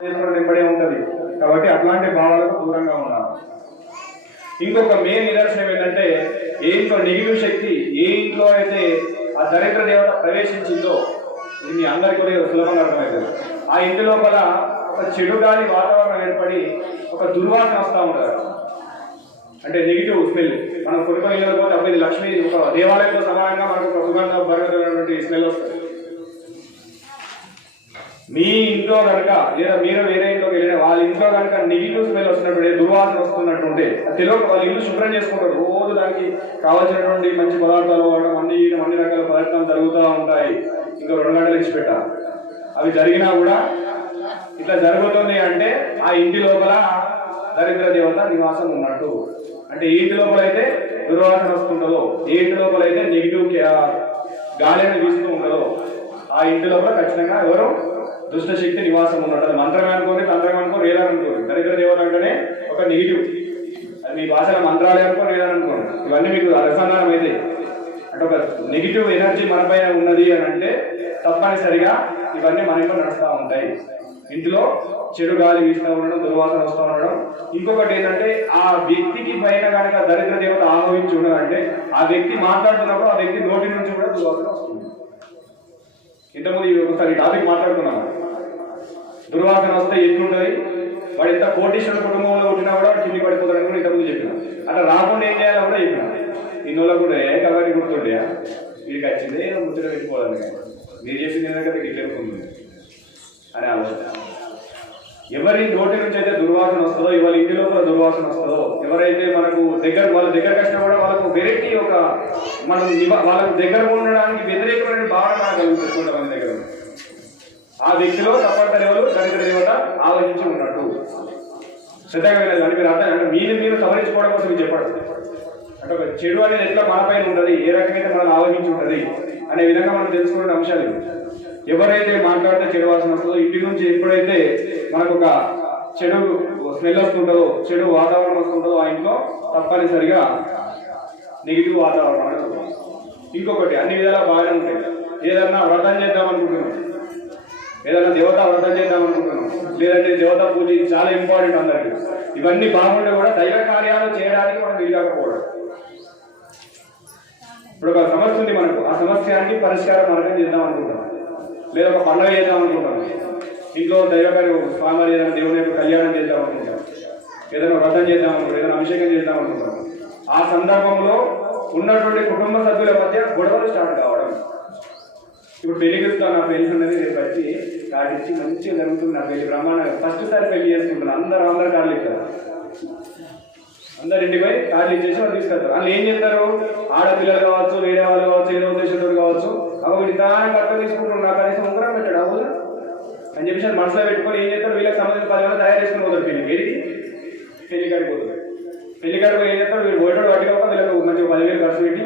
నింపడే ఉంటుంది కాబట్టి అట్లాంటి భావాలకు దూరంగా ఉండాలి. ఇంకొక మెయిన్ నిదర్శనం ఏంటంటే ఏ ఇంట్లో నెగిటివ్ శక్తి ఏ ఇంట్లో అయితే ఆ దరిద్ర దేవత ప్రవేశించిందో ఇది మీ అందరికీ కూడా సులభంగా అర్థమవుతుంది. ఆ ఇంటి లోపల ఒక చెడు గాలి వాతావరణం ఏర్పడి ఒక దుర్వాసన వస్తూ ఉంటుంది. అంటే నెగిటివ్ స్మెల్. మనం కొన్ని ఇళ్ళలో పోతే అప్పుడు లక్ష్మి ఒక దేవాలయంతో సమానంగా మనకు ఒక సుగంధ భరితమైనటువంటి స్మెల్ వస్తుంది. మీ ఇంట్లో కనుక లేదా మీరు వేరే ఇంట్లోకి వెళ్ళిన వాళ్ళ ఇంట్లో కనుక నెగిటివ్ స్మెల్ వస్తున్నట్టు దుర్వాసన వస్తున్నట్టుంటే తెలియక వాళ్ళ ఇల్లు శుభ్రం చేసుకుంటారు. రోజు దానికి కావాల్సినటువంటి మంచి పదార్థాలు వాడడం అన్ని రకాల పదార్థాలు జరుగుతూ ఉంటాయి. ఇంకా 2 గంటలు ఇచ్చి పెట్టాలి. అవి జరిగినా కూడా ఇట్లా జరుగుతుంది అంటే ఆ ఇంటి లోపల దరిద్ర దేవత నివాసం ఉన్నట్టు. అంటే ఏ ఇంటి లోపల అయితే దుర్వాసన వస్తుంటుందో ఏ ఇంటి లోపల అయితే నెగిటివ్ గాలి అనేది వీస్తూ ఉంటుందో ఆ ఇంటి లోపల ఖచ్చితంగా ఎవరు దుష్టశక్తి నివాసం ఉన్నట్టు. అది మంత్రమే అనుకోని తంత్రమే అనుకోని ఏదనుకోండి. దరిద్ర దేవత అంటేనే ఒక నెగిటివ్. అది మీ భాషలో మంత్రాలే అనుకోని ఏదనుకోండి. ఇవన్నీ మీకు అనుసంధానం అయితే అంటే ఒక నెగిటివ్ ఎనర్జీ మన పైన ఉన్నది అని అంటే తప్పనిసరిగా ఇవన్నీ మన ఇంట్లో నడుస్తూ ఉంటాయి. ఇంట్లో చెడు గాలి వీస్తూ ఉండడం, దుర్వాసన వస్తూ ఉండడం. ఇంకొకటి ఏంటంటే ఆ వ్యక్తికి పైన కనుక దరిద్ర దేవత ఆహ్వానించి ఉండదంటే ఆ వ్యక్తి మాట్లాడుతున్నప్పుడు ఆ వ్యక్తి నోటి నుంచి కూడా దుర్వాసన వస్తుంది. ఇంతకుముందు ఒకసారి టాపిక్ మాట్లాడుకున్నాము. దుర్వాసన వస్తే ఎట్లుంటుంది, వాడు ఎంత కోటీశ్వర కుటుంబంలో ఉంటున్నా కూడా కింది పడిపోతాడని కూడా ఇంతకుముందు చెప్పిన. అట్లా రాకుండా ఏం చేయాలో కూడా చెప్పిన. ఇన్నోళ్ళ కూడా కాబట్టి గుర్తుండే వీడికి వచ్చిందే ముచ్చట పెట్టుకోవాలని మీరు చెప్పింది కదా ఇట్లా ఎదుర్కొంది అని ఆలోచన. ఎవరి నోటి నుంచి అయితే దుర్వాసన వస్తుందో ఎవరి ఇంటి లోపల దుర్వాసన వస్తుందో ఎవరైతే మనకు వాళ్ళ దగ్గరకు వచ్చినా కూడా వాళ్ళకు వెరైటీ ఒక మనం వాళ్ళకు దగ్గర ఉండడానికి వ్యతిరేకమైన భావన కలుగుతుంది కొంతమంది దగ్గర. ఆ వ్యక్తిలో తప్పనిసరి ఎవరు దరిద్ర దేవత ఆలోచించి ఉన్నట్టు. శ్రద్ధగా వెళ్ళాలి. అంటే మీరు అర్థం అంటే మీరు సవరించుకోవడం కోసం మీరు చెప్పండి. అంటే ఒక చెడు అనేది ఎట్లా మన పైన ఉంటుంది, ఏ రకమైతే మనం ఆలోచించి ఉంటుంది అనే విధంగా మనం తెలుసుకునే అంశాలు ఇవి. ఎవరైతే మాట్లాడితే చెడు వాసన వస్తుందో ఇంటి నుంచి ఎప్పుడైతే మనకు ఒక చెడు స్మెల్ వస్తుంటుందో చెడు వాతావరణం వస్తుంటుందో ఆ ఇంట్లో తప్పనిసరిగా నెగిటివ్ వాతావరణం అనేది ఉంటుంది. ఇంకొకటి అన్ని విధాలా బాగానే ఉంటాయి. ఏదన్నా వ్రతం చేద్దాం అనుకుంటున్నాం, ఏదైనా దేవతా వ్రతం చేద్దాం అనుకుంటున్నాం, లేదంటే దేవతా పూజ చాలా ఇంపార్టెంట్ అందరికీ. ఇవన్నీ బాగుంటే కూడా దైవ కార్యాలు చేయడానికి మనం వీలుకాకపోవడం. ఇప్పుడు ఒక సమస్య ఉంది మనకు, ఆ సమస్యానికి పరిష్కార మార్గం చేద్దాం అనుకుంటాం, లేదా ఒక పండుగ చేద్దాం అనుకుంటాం, ఇంట్లో దైవకార్యం స్వామి ఏదైనా దేవుని యొక్క కళ్యాణం చేద్దాం అనుకుంటాం, ఏదైనా వ్రతం చేద్దాం అనుకుంటాం, ఏదైనా అభిషేకం చేద్దాం అనుకుంటాం. ఆ సందర్భంలో ఉన్నటువంటి కుటుంబ సభ్యుల మధ్య గొడవలు స్టార్ట్ కావడం. ఇప్పుడు పెళ్లికి నా పెళ్లి ఉన్నది, రేపు వచ్చి కాడిచ్చి మంచిగా జరుగుతుంది నా పెళ్లి బ్రహ్మాండ ఫస్ట్ సారి పెళ్లి చేసుకుంటున్నాను. అందరు కార్లు ఇస్తారు, అందరు ఇంటిపై కార్లు ఇచ్చేసి వాళ్ళు తీసుకెళ్తారు. వాళ్ళు ఏం చేస్తారు, ఆడపిల్లలు కావచ్చు, వేరే వాళ్ళు కావచ్చు, ఏదో ఉద్దేశంతో కావచ్చు, అవి దానికి అర్థం తీసుకుంటున్నారు. నాకు కనీసం ఉంగరం పెట్టాడు అవును అని చెప్పేసి మనసులో పెట్టుకొని ఏం చేస్తారు, వీళ్ళకి సంబంధించిన 10 మంది తయారు చేసుకుని పోతారు పెళ్లికి. పెళ్లి కాడికి పోతారు. పెళ్లి కాడికి ఏం చేస్తారు, వీళ్ళు ఓటోడు పట్టుకోక వీళ్ళకి మంచిగా 10,000 ఖర్చు పెట్టి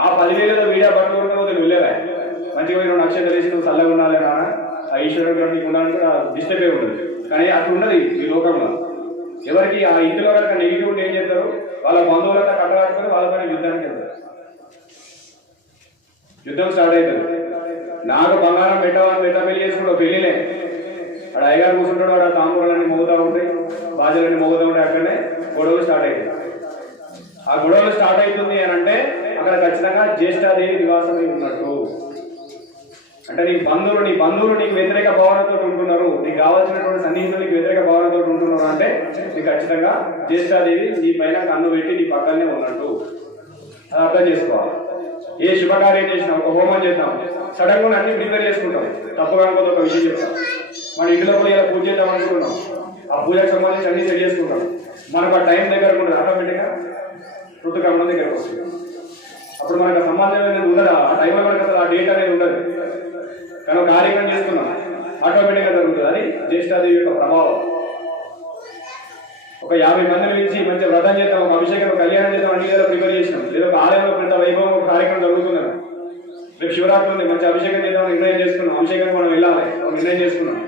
ఆ 10,000లో వీడియో పట్టుకు కొడుకుని వెళ్ళేవా మంచిగా 2 నక్షత్రాలు వేసి నువ్వు చల్లగా ఉండాలి నాన్న, ఆ ఈశ్వరుడు నీకు ఉండాలని కూడా డిస్టర్బ్ అయి ఉంటుంది. కానీ అట్లా ఉన్నది ఈ లోకంలో. ఎవరికి ఆ ఇంటిలో కనుక నెగిటివ్ ఉంటే ఏం చేస్తారు, వాళ్ళ బంధువులంతా కట్టలాడుకొని వాళ్ళ పైన యుద్ధానికి వెళ్తారు. యుద్ధం స్టార్ట్ అవుతుంది. నాకు బంగారం పెట్ట పెళ్లి చేసుకుంటావు, పెళ్లిలే అక్కడ అయ్యగారు కూర్చుంటాడు, వాడు తాంబూరాలన్నీ మోగుతూ ఉంటాయి, బాధ్యలన్నీ మోగుతూ ఉంటాయి. అక్కడనే గొడవలు స్టార్ట్ అవుతాయి. ఆ గొడవలు స్టార్ట్ అవుతుంది అని అంటే అక్కడ ఖచ్చితంగా జ్యేష్ఠాదేవి నివాసమై ఉన్నట్టు. అంటే నీ బంధువులు నీకు వ్యతిరేక భావనతో ఉంటున్నారు, నీకు కావాల్సినటువంటి సన్నిహితులు నీకు వ్యతిరేక భావనతో ఉంటున్నారు అంటే నీకు ఖచ్చితంగా జ్యేష్ఠాదేవి నీ పైన కన్ను పెట్టి నీ పక్కనే ఉన్నట్టు. అది అర్థం చేసుకోవాలి. ఏ శుభకార్యం చేసినా, ఒక హోమం చేద్దాం, సడన్ గా అన్ని ప్రిపేర్ చేసుకుంటాం. తప్పుగా అనుకోదు ఒక విషయం చెప్తాం. మన ఇంట్లో కూడా ఇలా పూజ చేద్దాం అనుకుంటున్నాం, ఆ పూజకు సంబంధించి అన్ని సెట్ చేసుకుంటాం. మనకు ఆ టైం దగ్గర ఉంటుంది, ఆటోమేటిక్గా ఋతుక్రమం దగ్గరకు వస్తుంది. అప్పుడు మనకు ఆ సంబంధం అనేది ఉండదు, ఆ టైంలో మనకు అసలు ఆ డేట్ అనేది ఉండదు. కానీ ఒక కార్యక్రమం చేసుకున్నాం, ఆటోమేటిక్గా జరుగుతుంది. అది జ్యేష్ఠాదేవి యొక్క ప్రభావం. ఒక 50 మందిని పిలిచి మంచిగా వ్రతం చేద్దాం, ఒక అభిషేకం కళ్యాణం చేద్దాం అన్ని ఏదో ప్రిపేర్ చేసినాం, లేదా ఒక ఆలయంలో పెద్ద వైభవం ఒక కార్యక్రమం జరుగుతున్నారు. రేపు శివరాత్రి ఉంది, మంచి అభిషేకం చేద్దాం నిర్ణయం చేసుకున్నాం, అభిషేకానికి మనం వెళ్ళాలి నిర్ణయం చేసుకున్నాం.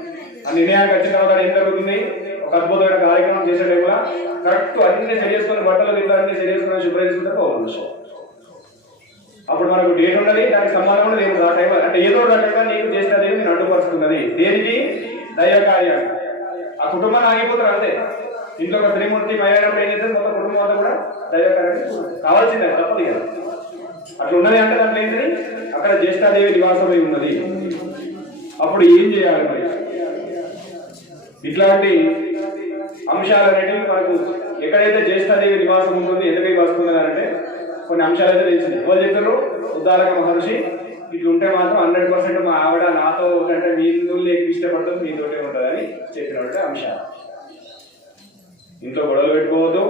ఆ నిర్ణయానికి వచ్చిన తర్వాత ఏం జరుగుతుంది, ఒక అద్భుతమైన కార్యక్రమం చేసే టైంలో కరెక్ట్ అన్ని సెట్ చేసుకుని బట్టలు గిట్ల అన్ని సెట్ చేసుకుని శుభ్రం చేసుకుంటే పోవచ్చు. అప్పుడు మనకు డేట్ ఉన్నది, దానికి సంబంధం ఉన్నది. ఆ టైం అంటే ఏదో రకంగా నీకు జ్యేష్ఠాదేవి నేను అడ్డుపరుస్తున్నది. దేనికి? దైవ కార్యాన్ని. ఆ కుటుంబాన్ని ఆగిపోతారు అంతే. ఇంట్లో ఒక త్రిమూర్తి మైనప్పుడు ఏం చేస్తారు, మొత్తం కుటుంబం అంతా కూడా దైవకార్యానికి కావాల్సిందే, తప్పదు కదా. అట్లా ఉన్నది అంటే దాంట్లో ఏంటని అక్కడ జ్యేష్ఠాదేవి నివాసమై ఉన్నది. అప్పుడు ఏం చేయాలి మరి? ఇట్లాంటి అంశాలు అనేటివి మనకు ఎక్కడైతే జ్యేష్ఠాదేవి నివాసం ఉంటుంది, ఎందుకై వస్తుంది అంటే కొన్ని అంశాలు అయితే తెలిసింది. ఎవరు చెప్పారు? ఉద్దాలక మహర్షి ఇట్లా ఉంటే మాత్రం 100% మా ఆవిడ నాతో అంటే మీ నువ్వు ఎక్కువ ఇష్టపడుతుంది, మీతోనే ఉంటుందని చెప్పినట్టు అంశాలు. ఇంట్లో గొడవలు పెట్టుకోవద్దు,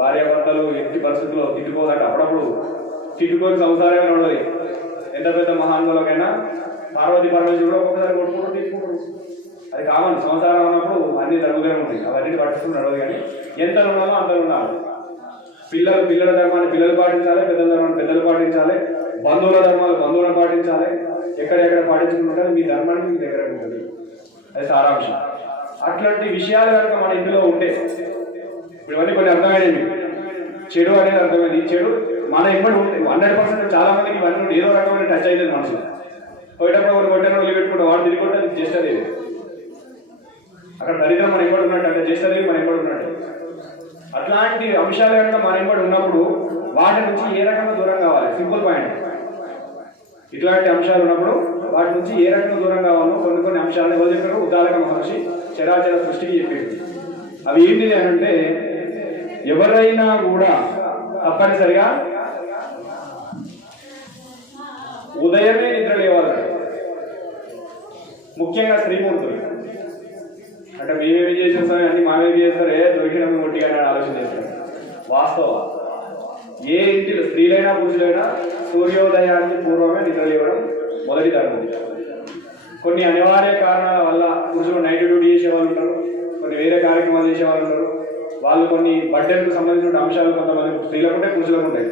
భార్యాభర్తలు ఎట్టి పరిస్థితుల్లో తిట్టుకోవద్దు. అప్పుడప్పుడు తిట్టుకొని సంసారమే ఉండదు. ఎంత పెద్ద మహానుభులకైనా పార్వతి పరమేశ్వరుడు కూడా ఒక్కొక్కసారి కొట్టుకుంటూ తిట్టుకుంటారు. అది కామన్, సంసారం అన్నప్పుడు అన్ని జరుగుతూనే ఉంటాయి. అవన్నీ పట్టించుకుని నడవదు. కానీ ఎంత ఉండాలో అంత ఉండాలి. పిల్లల ధర్మాన్ని పిల్లలు పాటించాలి, పెద్దల ధర్మాన్ని పెద్దలు పాటించాలి, బంధువుల ధర్మాలు బంధువులను పాటించాలి. ఎక్కడెక్కడ పాటించుకుంటే మీ ధర్మానికి మీ దగ్గర ఉంటుంది. అది సారాంశం. అట్లాంటి విషయాలు కనుక మన ఇంట్లో ఉంటే ఇప్పుడు ఇవన్నీ కొన్ని అర్థమైనవి. చెడు అనేది అర్థమైంది. ఈ చెడు మన ఇప్పటి ఉంటే 100% చాలా మందికి ఇవన్నీ ఏదో రకమైన టచ్ అవుతుంది మనసులో. పోయేటప్పుడు ఒకరు కొట్టిన వాళ్ళు పెట్టుకుంటే వాడు తిరిగి కొట్టే జ్యేష్ఠదేవి. అక్కడ దరిద్రం మన ఇంకోటి ఉన్నట్టు, అంటే జ్యేష్ఠదేవి మన ఇంకోటి ఉన్నట్టు. అట్లాంటి అంశాలు కనుక మన ఇంకోటి ఉన్నప్పుడు వాటి నుంచి ఏ రకంగా దూరం కావాలి? Simple point. ఇట్లాంటి అంశాలు ఉన్నప్పుడు వాటి నుంచి ఏ రకంగా దూరం కావాలో కొన్ని అంశాలను ఎవరు చెప్పారు? ఉద్దాలక మహర్షి చరాచర సృష్టికి చెప్పారు. అవి ఏంటి అని అంటే, ఎవరైనా కూడా తప్పనిసరిగా ఉదయమే నిద్ర లేవాలి. ముఖ్యంగా స్త్రీమూర్తులు. అంటే మేమేమి చేసేస్తాం, అన్ని మామేమి చేస్తారు, దొరికిన ముట్టిగా ఆలోచన చేస్తారు. వాస్తవం. ఏ ఇంటిలో స్త్రీలైనా పురుషులైనా సూర్యోదయానికి పూర్వమే నిద్ర లేవడం మొదటి ధర్మం. కొన్ని అనివార్య కారణాల వల్ల పురుషులు నైట్ డ్యూటీ చేసేవాళ్ళు ఉంటారు, కొన్ని వేరే కార్యక్రమాలు చేసేవాళ్ళు ఉంటారు. వాళ్ళు కొన్ని బడ్డెలకు సంబంధించిన అంశాలు కొంతమంది స్త్రీలకు ఉంటాయి, పురుషులకు ఉంటాయి.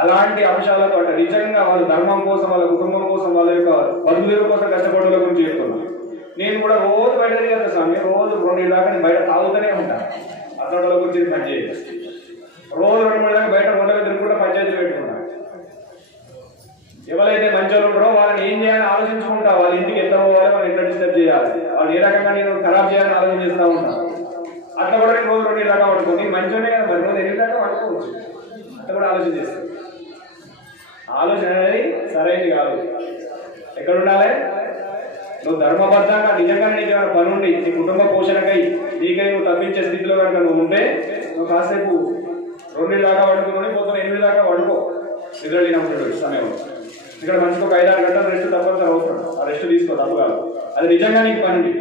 అలాంటి అంశాలతో అంటే నిజంగా వాళ్ళ ధర్మం కోసం, వాళ్ళ కుటుంబం కోసం, వాళ్ళ యొక్క బంధువుల కోసం కష్టపడే గురించి చెప్తున్నాను. నేను కూడా రోజు బయట తిరిగేస్తాను స్వామి, రోజు 2 దాకా నేను బయట తాగుతూనే ఉంటాను. అతడుల గురించి పనిచేయాలి. రోజు 2 దాకా బయట రోడ్ల తిరుగుకుంటూ పంచాయతీలు పెట్టుకుంటాను. ఎవరైతే మంచోళ్ళు ఉంటారో వాళ్ళని ఏం చేయాలని ఆలోచించుకుంటా, వాళ్ళ ఇంటికి ఎంత పోవాలి, వాళ్ళు ఎట్లా డిస్టర్బ్ చేయాలి, వాళ్ళు ఏ రకంగా నేను ఖరాబ్ చేయాలని ఆలోచన చేస్తూ ఉంటాను. అట్లా కూడా నేను రోజు 2 దాకా పడుకోండి, మంచోనే కదా మరి, రోజు 8 దాకా పడుకోవచ్చు. అట్లా కూడా ఆలోచన చేస్తాను. ఆలోచన అనేది సరైనది కాదు. ఎక్కడ ఉండాలి? నువ్వు ధర్మబద్ధంగా నిజంగానే నీకు ఏమైనా పని ఉండి నీ కుటుంబ పోషణకై నీకై నువ్వు తప్పించే స్థితిలో కనుక నువ్వు ఉంటే నువ్వు కాసేపు 2 దాకా పడుకుని పోతున్న 8 దాకా పడుకో. నిద్ర లేనప్పుడు సమయంలో ఇక్కడ మనిషికి ఒక 5-6 గంటల రెస్ట్ తప్పనిసరి అవసరం. ఆ రెస్ట్ తీసుకో, తప్పు కాదు. అది నిజంగా నీకు పని ఉంది.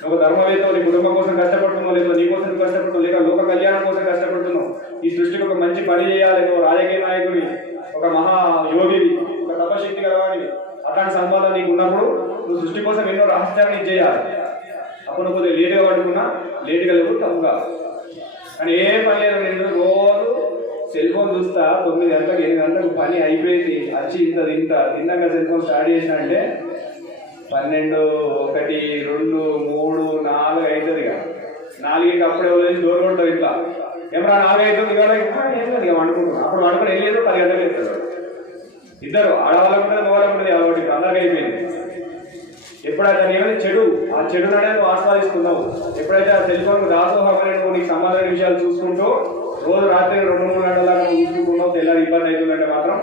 నువ్వు ధర్మవేత్త, నీ కుటుంబం కోసం కష్టపడుతున్నావు, లేదా నీ కోసం కష్టపడుతున్నావు, లేక లోక కళ్యాణం కోసం కష్టపడుతున్నావు, ఈ సృష్టికి ఒక మంచి పని చేయాలి, నువ్వు రాజకీయ నాయకుడి, ఒక మహా యోగివి, ఒక తపశక్తి గలవాడివి, అట్లాంటి సంపాదన నీకు ఉన్నప్పుడు నువ్వు సృష్టి కోసం ఎన్నో రహస్యాన్ని చేయాలి. అప్పుడు నువ్వు కొద్దిగా లేటుగా పడుకున్నా లేటుగా లేవు, తప్పుగా. కానీ ఏ పని లేదు, నేను రోజు సెల్ ఫోన్ చూస్తా, 9 గంటలకు 8 గంటలకు పని అయిపోయింది, వచ్చి తిన్నాక సెల్ ఫోన్ స్టార్ట్ చేసిన అంటే 12, 1, 2, 3, 4 అవుతుంది. ఇక 4కి అప్పుడే వదిలేసి డోర్ కొడతావు. ఇట్లా ఏమన్నా 4 అవుతుంది ఇవాళ ఏం లేదు, ఇక వండుకుంటున్నాను. అప్పుడు వండుకొని వెళ్ళలేదు 10 గంటలకు వెళ్తాడు. ఇద్దరు ఆడవాళ్ళకు ఉంటుంది, మగవాళ్ళకు ఉంటుంది. అలవాటు ఇప్పుడు అందరికీ అయిపోయింది. ఎప్పుడైతే నేను చెడు, ఆ చెడు అనేది ఆస్వాదిస్తున్నావు, ఎప్పుడైతే ఆ సెల్ ఫోన్ దాసోహం అనేది నీకు సంబంధమైన విషయాలు చూసుకుంటూ రోజు రాత్రి 2-3 గంటల దాకా చూసుకుంటున్నావు, తెల్లారి ఇబ్బంది అవుతుందంటే మాత్రం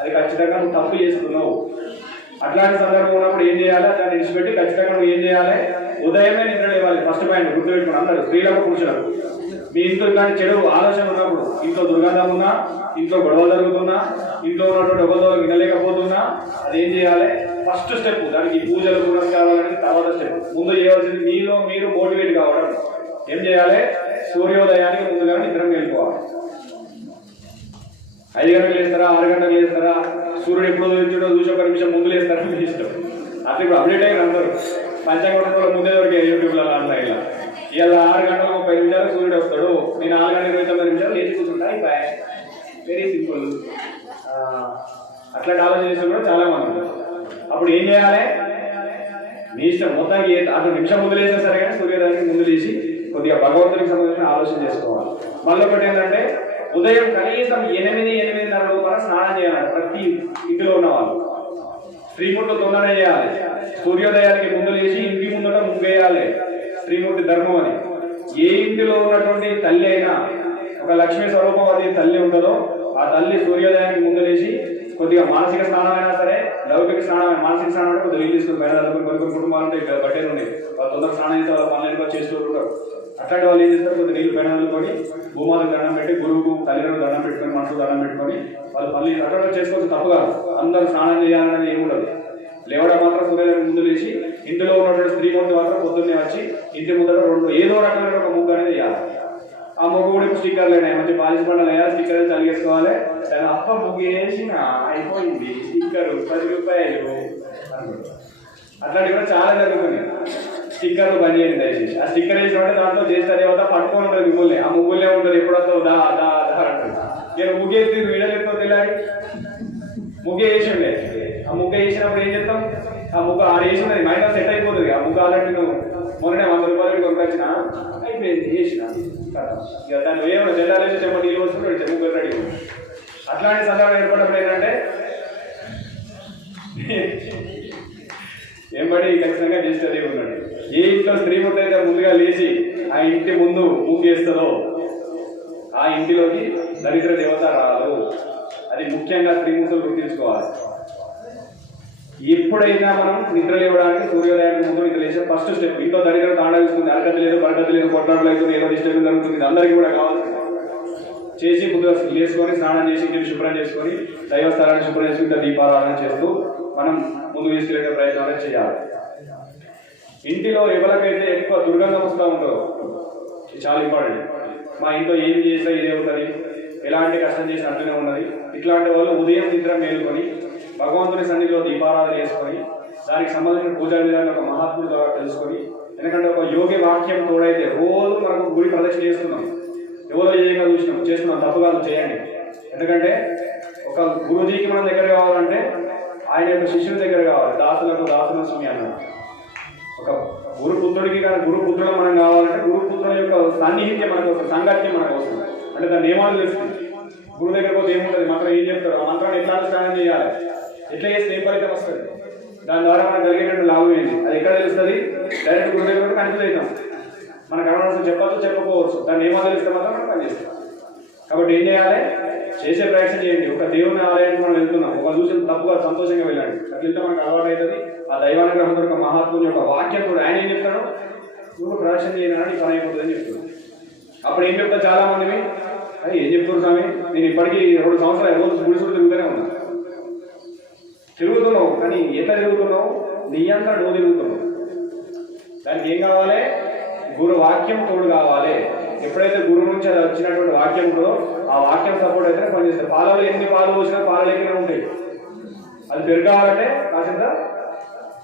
అది ఖచ్చితంగా నువ్వు తప్పు చేస్తున్నావు. అట్లాంటి సందర్భం ఉన్నప్పుడు ఏం చేయాలి? దాన్ని విడిచిపెట్టి ఖచ్చితంగా నువ్వు ఏం చేయాలి? ఉదయమే నిద్ర లేవాలి. ఫస్ట్ పాయింట్ గుర్తుపెట్టుకుని అందరూ, స్త్రీలకు పురుషులకు. మీ ఇంట్లో ఇలాంటి చెడు ఆలోచన ఉన్నప్పుడు, ఇంట్లో దుర్గంధం ఉన్నా, ఇంట్లో గొడవ జరుగుతున్నా, ఇంట్లో ఉన్నటువంటి ఒకదో వినలేకపోతున్నా, అదేం చేయాలి? First step. దానికి పూజలు పునస్కారాలు అనేది తర్వాత స్టెప్. ముందు చేయవలసింది మీలో మీరు మోటివేట్ కావడం. ఏం చేయాలి? సూర్యోదయానికి ముందుగా నిద్రకు వెళ్ళిపోవాలి. 5 గంటలకు లేస్తారా, 6 గంటలకు లేస్తారా, సూర్యుడు ఎప్పుడు ఉదయించడో చూసి 1 నిమిషం ముందు లేస్తారా, మీ ఇష్టం. అట్లా ఇప్పుడు అప్డేట్ అయిన అందరూ పంచాంగం ముందే దొరికే యూట్యూబ్లో అట్లా ఇలా. ఇవాళ 6 గంటల 30 నిమిషాలు సూర్యుడు వస్తాడు, నేను 4 గంటల 29 నిమిషాలు లేచి కూర్చుంటా. అయిపోయి వెరీ సింపుల్. అట్లాంటి ఆలోచన చేసిన కూడా చాలా మంది. అప్పుడు ఏం చేయాలి? మీ ఇష్టం. మొత్తానికి అటు నిమిషం ముందు లేచినా సరే కానీ సూర్యోదయానికి ముందు లేచి కొద్దిగా భగవంతుడికి సంబంధించిన ఆలోచన చేసుకోవాలి. మళ్ళీ ఒకటి ఏంటంటే, ఉదయం కనీసం 8-8:30 లోపల స్నానం చేయాలి ప్రతి ఇంటిలో ఉన్న వాళ్ళు. స్త్రీమూర్తులు తొందరనే చేయాలి. సూర్యోదయానికి ముందు లేచి ఇంటి ముందట ముగ్గేయాలి. శ్రీమూర్తి ధర్మం అని. ఏ ఇంటిలో ఉన్నటువంటి తల్లి అయినా ఒక లక్ష్మీ స్వరూపం అది తల్లి ఉంటుందో ఆ తల్లి సూర్యోదయానికి ముందు లేచి కొద్దిగా మానసిక స్నానం అయినా సరే, లౌకిక స్నానం మానసిక స్నానం అంటే కొద్దిగా తీసుకుని పైన కొన్ని కుటుంబాలు ఉంటాయి, బట్టలు ఉన్నాయి, వాళ్ళు తొందరగా స్నానం చేస్తే వాళ్ళ పనులు చేస్తూ ఉంటారు. అట్లాంటి వాళ్ళు ఏం చేస్తారు, కొద్దిగా నీళ్ళు పైన వదులుకొని భూమాతకు దండం పెట్టి, గురువుకు తల్లిదండ్రులు దండం పెట్టుకొని, మనసుకు దండం పెట్టుకొని వాళ్ళు పనులు అట్లా చేసుకోవచ్చు, తప్పు కాదు. అందరూ స్నానం చేయాలని ఏమి ఉండదు. లేవడం మాత్రం సూర్యోదయం ముందు లేచి ఇంటిలో ఉన్నటువంటి స్త్రీమూర్తి మాత్రం పొద్దున్నే వచ్చి ఇంటి ముందర ఏదో రకమైన ఒక ముగ్గు అనేది వేయాలి. ఆ ముగ్గు కూడా స్టిక్కర్లు అయినాయి, మంచి పాలిష్ బండలు వేయాలి, స్టిక్కర్ తలిగేసుకోవాలి. దాని అప్ప ముగ్గు వేసిన అయిపోయింది, స్టిక్కర్ 10 రూపాయలు అట్లాంటివి కూడా చాలా జరుగుతున్నాయి. స్టిక్కర్లు బంద్ చేయండి దయచేసి. ఆ స్టిక్కర్ వేసినట్టే దాంట్లో చేసిన దేవత పట్టుకొని ఉంటుంది ముగ్గులే, ఆ ముగ్గులే ఉంటుంది ఎప్పుడో దా దా దా అంటుంది. నేను ముగ్గేసి వీడియోలు ఎత్తో తెలియాలి, ముగ్గు వేసిండే. ఆ ముగ్గు వేసినప్పుడు ఏం చేస్తాం, ఆ ముగ్గు ఆరు వేసినది మైండ్ సెట్ అయిపోతుంది. ఆ ముగ్గు ఆల్రెడీ నువ్వు మొన్ననే 100 రూపాయలు కొనుకొచ్చిన అయిపోయింది వేసిన ఇక దాన్ని ఏమో జల్లాలేసి చెప్ప నీళ్ళు వస్తుంది ముగ్గు రెడీ. అట్లాంటి సందర్భం ఏర్పడప్పుడు ఏంటంటే ఏంబడి ఖచ్చితంగా చేసేదే ఉన్నాడు. ఏ ఇంట్లో స్త్రీమూర్తి అయితే ముందుగా లేచి ఆ ఇంటి ముందు ముగ్గు వేస్తుందో ఆ ఇంటిలోకి దరిద్ర దేవత రాదు. అది ముఖ్యంగా స్త్రీమూర్తులు గుర్తించుకోవాలి. ఎప్పుడైనా మనం నిద్ర లేవడానికి సూర్యోదయానికి ముందు నిద్ర లేచే ఫస్ట్ స్టెప్. ఇంట్లో దరిద్రం తాండవిస్తుంది, అరగతి లేదు, బరగతి లేదు, కొట్లాడలు అవుతుంది, ఏదో డిస్టర్బెన్స్ జరుగుతుంది, అందరికీ కూడా కావాల్సింది చేసి ముందుగా లేసుకొని స్నానం చేసి ఇంటిని శుభ్రం చేసుకొని దైవస్థానాన్ని శుభ్రం చేసుకుని దీపారాధన చేస్తూ మనం ముందుకు తీసుకెళ్లే ప్రయత్నం చేయాలి. ఇంటిలో ఎవరికైతే ఎక్కువ దుర్గంధం వస్తూ ఉంటుందో చాలా ఇంపార్టెంట్. మా ఇంట్లో ఏం చేసినా ఇదే ఉంటుంది, ఎలాంటి కష్టం చేసినా అట్లనే ఉన్నది, ఇట్లాంటి వాళ్ళు ఉదయం నిద్ర మేలుకొని భగవంతుని సన్నిధిలో దీపారాధన చేసుకొని దానికి సంబంధించిన పూజా విధానం ఒక మహాత్ముల ద్వారా తెలుసుకొని, ఎందుకంటే ఒక యోగి వాక్యం తోడైతే రోజు మనకు గుడి ప్రదక్షిణ చేస్తున్నాం, ఎవరో చేయగా చూసినాం చేస్తున్నాం, తప్పు కాదు చేయండి. ఎందుకంటే ఒక గురుజీకి మనం దగ్గర కావాలంటే ఆయన యొక్క శిష్యుని దగ్గర కావాలి. దాసులకు దాసుల స్వామి అన్నాడు. ఒక గురుపుత్రుడికి కానీ గురుపుత్రుడు మనం కావాలంటే గురుపుత్రుల యొక్క సాన్నిహిత్యం మనకు వస్తుంది, సాంగత్యం మనకు వస్తుంది. అంటే దాని నియమాలు తెలుస్తుంది. గురువు దగ్గర పోతే ఏముంటుంది, మంత్రం ఏం చెప్తారు, ఆ మంత్రాన్ని ఎట్లా అనుష్ఠానం చేయాలి, ఎట్లా చేస్తే ఏం ఫలితం వస్తుంది, దాని ద్వారా మనకు కలిగేటువంటి లాభం ఏంటి, అది ఎక్కడ తెలుస్తుంది, డైరెక్ట్ గురువు దగ్గర కన్ఫ్యూజ్ అవుతాం. మనకు అనవసరం చెప్పచ్చు చెప్పకపోవచ్చు, దాన్ని నియమాలు తెలిస్తే మాత్రం మనం పనిచేస్తాం. కాబట్టి ఏం చేయాలి, చేసే ప్రయత్నం చేయండి. ఒక దేవుని ఆలయానికి మనం వెళ్తున్నాం, ఒక చూసిన తప్పుగా సంతోషంగా వెళ్ళండి, అట్లయితే మనకు అలవాటు అవుతుంది. ఆ దైవానుగ్రహంతో ఒక మహాత్ముని యొక్క వాక్యం కూడా ఆయన ఏం చెప్తాడు, నువ్వు ప్రదర్శన చేయనాడు ఈ పని అయిపోతుందని చెప్తున్నాడు. అప్పుడు ఏం చెప్తా చాలా మందివి, అది ఏం చెప్తున్నారు స్వామి, నేను ఇప్పటికీ 2 సంవత్సరాలు రోజు గుడి చుట్టూ తిరుగుతూనే ఉన్నా. తిరుగుతున్నావు కానీ ఎట్లా తిరుగుతున్నావు, నీ అంతా నువ్వు తిరుగుతున్నావు. దానికి ఏం కావాలి, గురు వాక్యం తోడు కావాలి. ఎప్పుడైతే గురువు నుంచి అది వచ్చినటువంటి వాక్యం ఉంటుందో ఆ వాక్యం సపోర్ట్ అయితే పనిచేస్తుంది. పాలలో ఎన్ని పాలు పోసినా పాలు ఎక్కినే ఉంటాయి. అది పెరగాలంటే కాసింత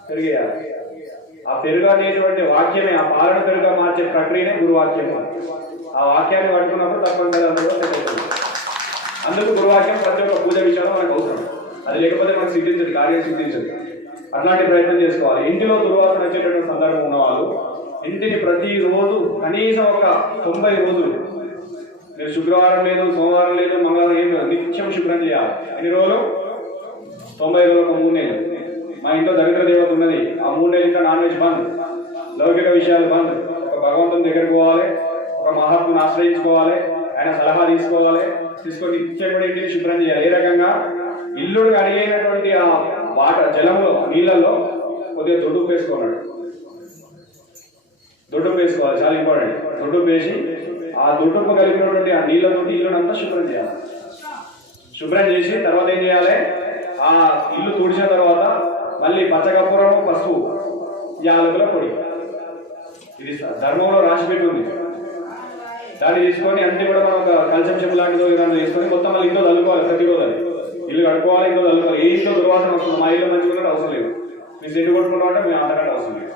పెరిగేయాలి. ఆ పెరుగు అనేటువంటి వాక్యమే ఆ పాలను పెరుగా మార్చే ప్రక్రియనే గురువాక్యము. ఆ వాక్యాన్ని పట్టుకున్నప్పుడు తప్పనిసరి అందులో సెట్ అవుతుంది. అందుకు గురువాక్యం ప్రతి ఒక్క పూజ విషయంలో మనకు అవసరం. అది లేకపోతే మనకు సిద్ధించదు, కార్యం సిద్ధించదు. అట్లాంటి ప్రయత్నం చేసుకోవాలి. ఇంటిలో దుర్వాసన వచ్చేటటువంటి సందర్భం ఉన్నవాళ్ళు ఇంటిని ప్రతిరోజు కనీసం ఒక 90 రోజులు, మీరు శుక్రవారం లేదు, సోమవారం లేదు, మంగళవారం ఏం లేదు, నిత్యం శుభ్రం చేయాలి. ఎన్ని రోజులు, 90 రోజులు, ఒక 3 నెలలు. మా ఇంట్లో దరిద్ర దేవత ఉన్నది, ఆ 3 నెలలు ఇంకా నాన్ వెజ్ బంద్, లౌకిక విషయాలు బంద్. ఒక భగవంతుని దగ్గరికి పోవాలి, ఒక మహాత్ముని ఆశ్రయించుకోవాలి, ఆయన సలహా తీసుకోవాలి, తీసుకొని నిత్యం కూడా ఇంటిని శుభ్రం చేయాలి. ఏ రకంగా, ఇల్లుడు అడిగైనటువంటి ఆ వాటర్ జలంలో నీళ్ళల్లో కొద్దిగా దొడ్డు వేసుకున్నాడు, దొడ్డు వేసుకోవాలి, చాలా ఇంపార్టెంట్. దొడ్డు వేసి ఆ దొడ్డుకు కలిపినటువంటి ఆ నీళ్ళతో ఇల్లునంతా శుభ్రం చేయాలి. శుభ్రం చేసి తర్వాత ఏం చేయాలి, ఆ ఇల్లు తుడిచిన తర్వాత మళ్ళీ పచ్చకర్పూరము, పసుపు, యాలకుల పొడి, ఇది ధర్మంలో రాసి పెట్టి ఉంది. దాన్ని తీసుకొని అన్ని కూడా మనం ఒక కల్చంశం లాంటిదో ఇలాంటిదో తీసుకొని మొత్తం మళ్ళీ ఇంట్లో చల్లుకోవాలి. ప్రతిరోజు అది ఇల్లు కడుక్కోవాలి, ఇంట్లో చల్లుకోవాలి. ఏ ఇంట్లో దుర్వాసన వస్తుంది, మా ఇల్లు మంచిగా అవసరం లేదు, మీరు సెంటు కొట్టుకున్నాం అంటే మేము అంతకంటే అవసరం లేదు.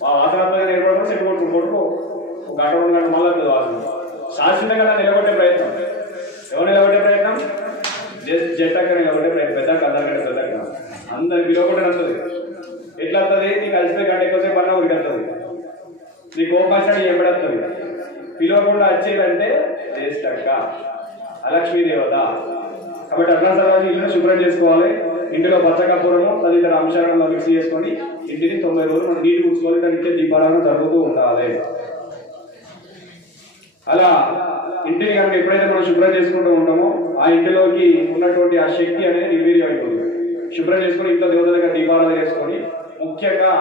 మా వాసన ఏర్పడడం సెంటు కొట్టుకో ఒక గంట 2 గంటలు మళ్ళీ వాసన. శాశ్వతంగా నిలబెట్టే ప్రయత్నం. ఎవరు నిలబెట్టే ప్రయత్నం, జట్టక్కడ నిలబెట్టే ప్రయత్నం. పెద్ద అందరికంటే పెద్దగా అందరికి పిలవకుండా వస్తుంది. ఎట్లా వస్తుంది, నీకు కలిసిపోయి గంట ఎక్కువసేపు పడినా ఒకటి వస్తుంది, నీ కోపం వచ్చినట్టు ఎప్పుడొస్తుంది. పిలవకుండా వచ్చేదంటే జ్యేష్ఠక్క, అలక్ష్మీ దేవత. కాబట్టి అట్లా తర్వాత ఇల్లు శుభ్రం చేసుకోవాలి. ఇంటిలో పచ్చకర్పూరము తదితర అంశాలను మిక్స్ చేసుకొని ఇంటిని 90 రోజులు మనం నీటి ఉంచుకొని దానికి దీపారాధన జరుగుతూ ఉండాలి. అలా ఇంటిని కనుక ఎప్పుడైతే మనం శుభ్రం చేసుకుంటూ ఉంటామో ఆ ఇంటిలోకి ఉన్నటువంటి ఆ శక్తి అనేది నిర్వీర్యం అయిపోతుంది. శుభ్రం చేసుకుని ఇంట్లో దేవత దగ్గర దీపారాధన చేసుకొని ముఖ్యంగా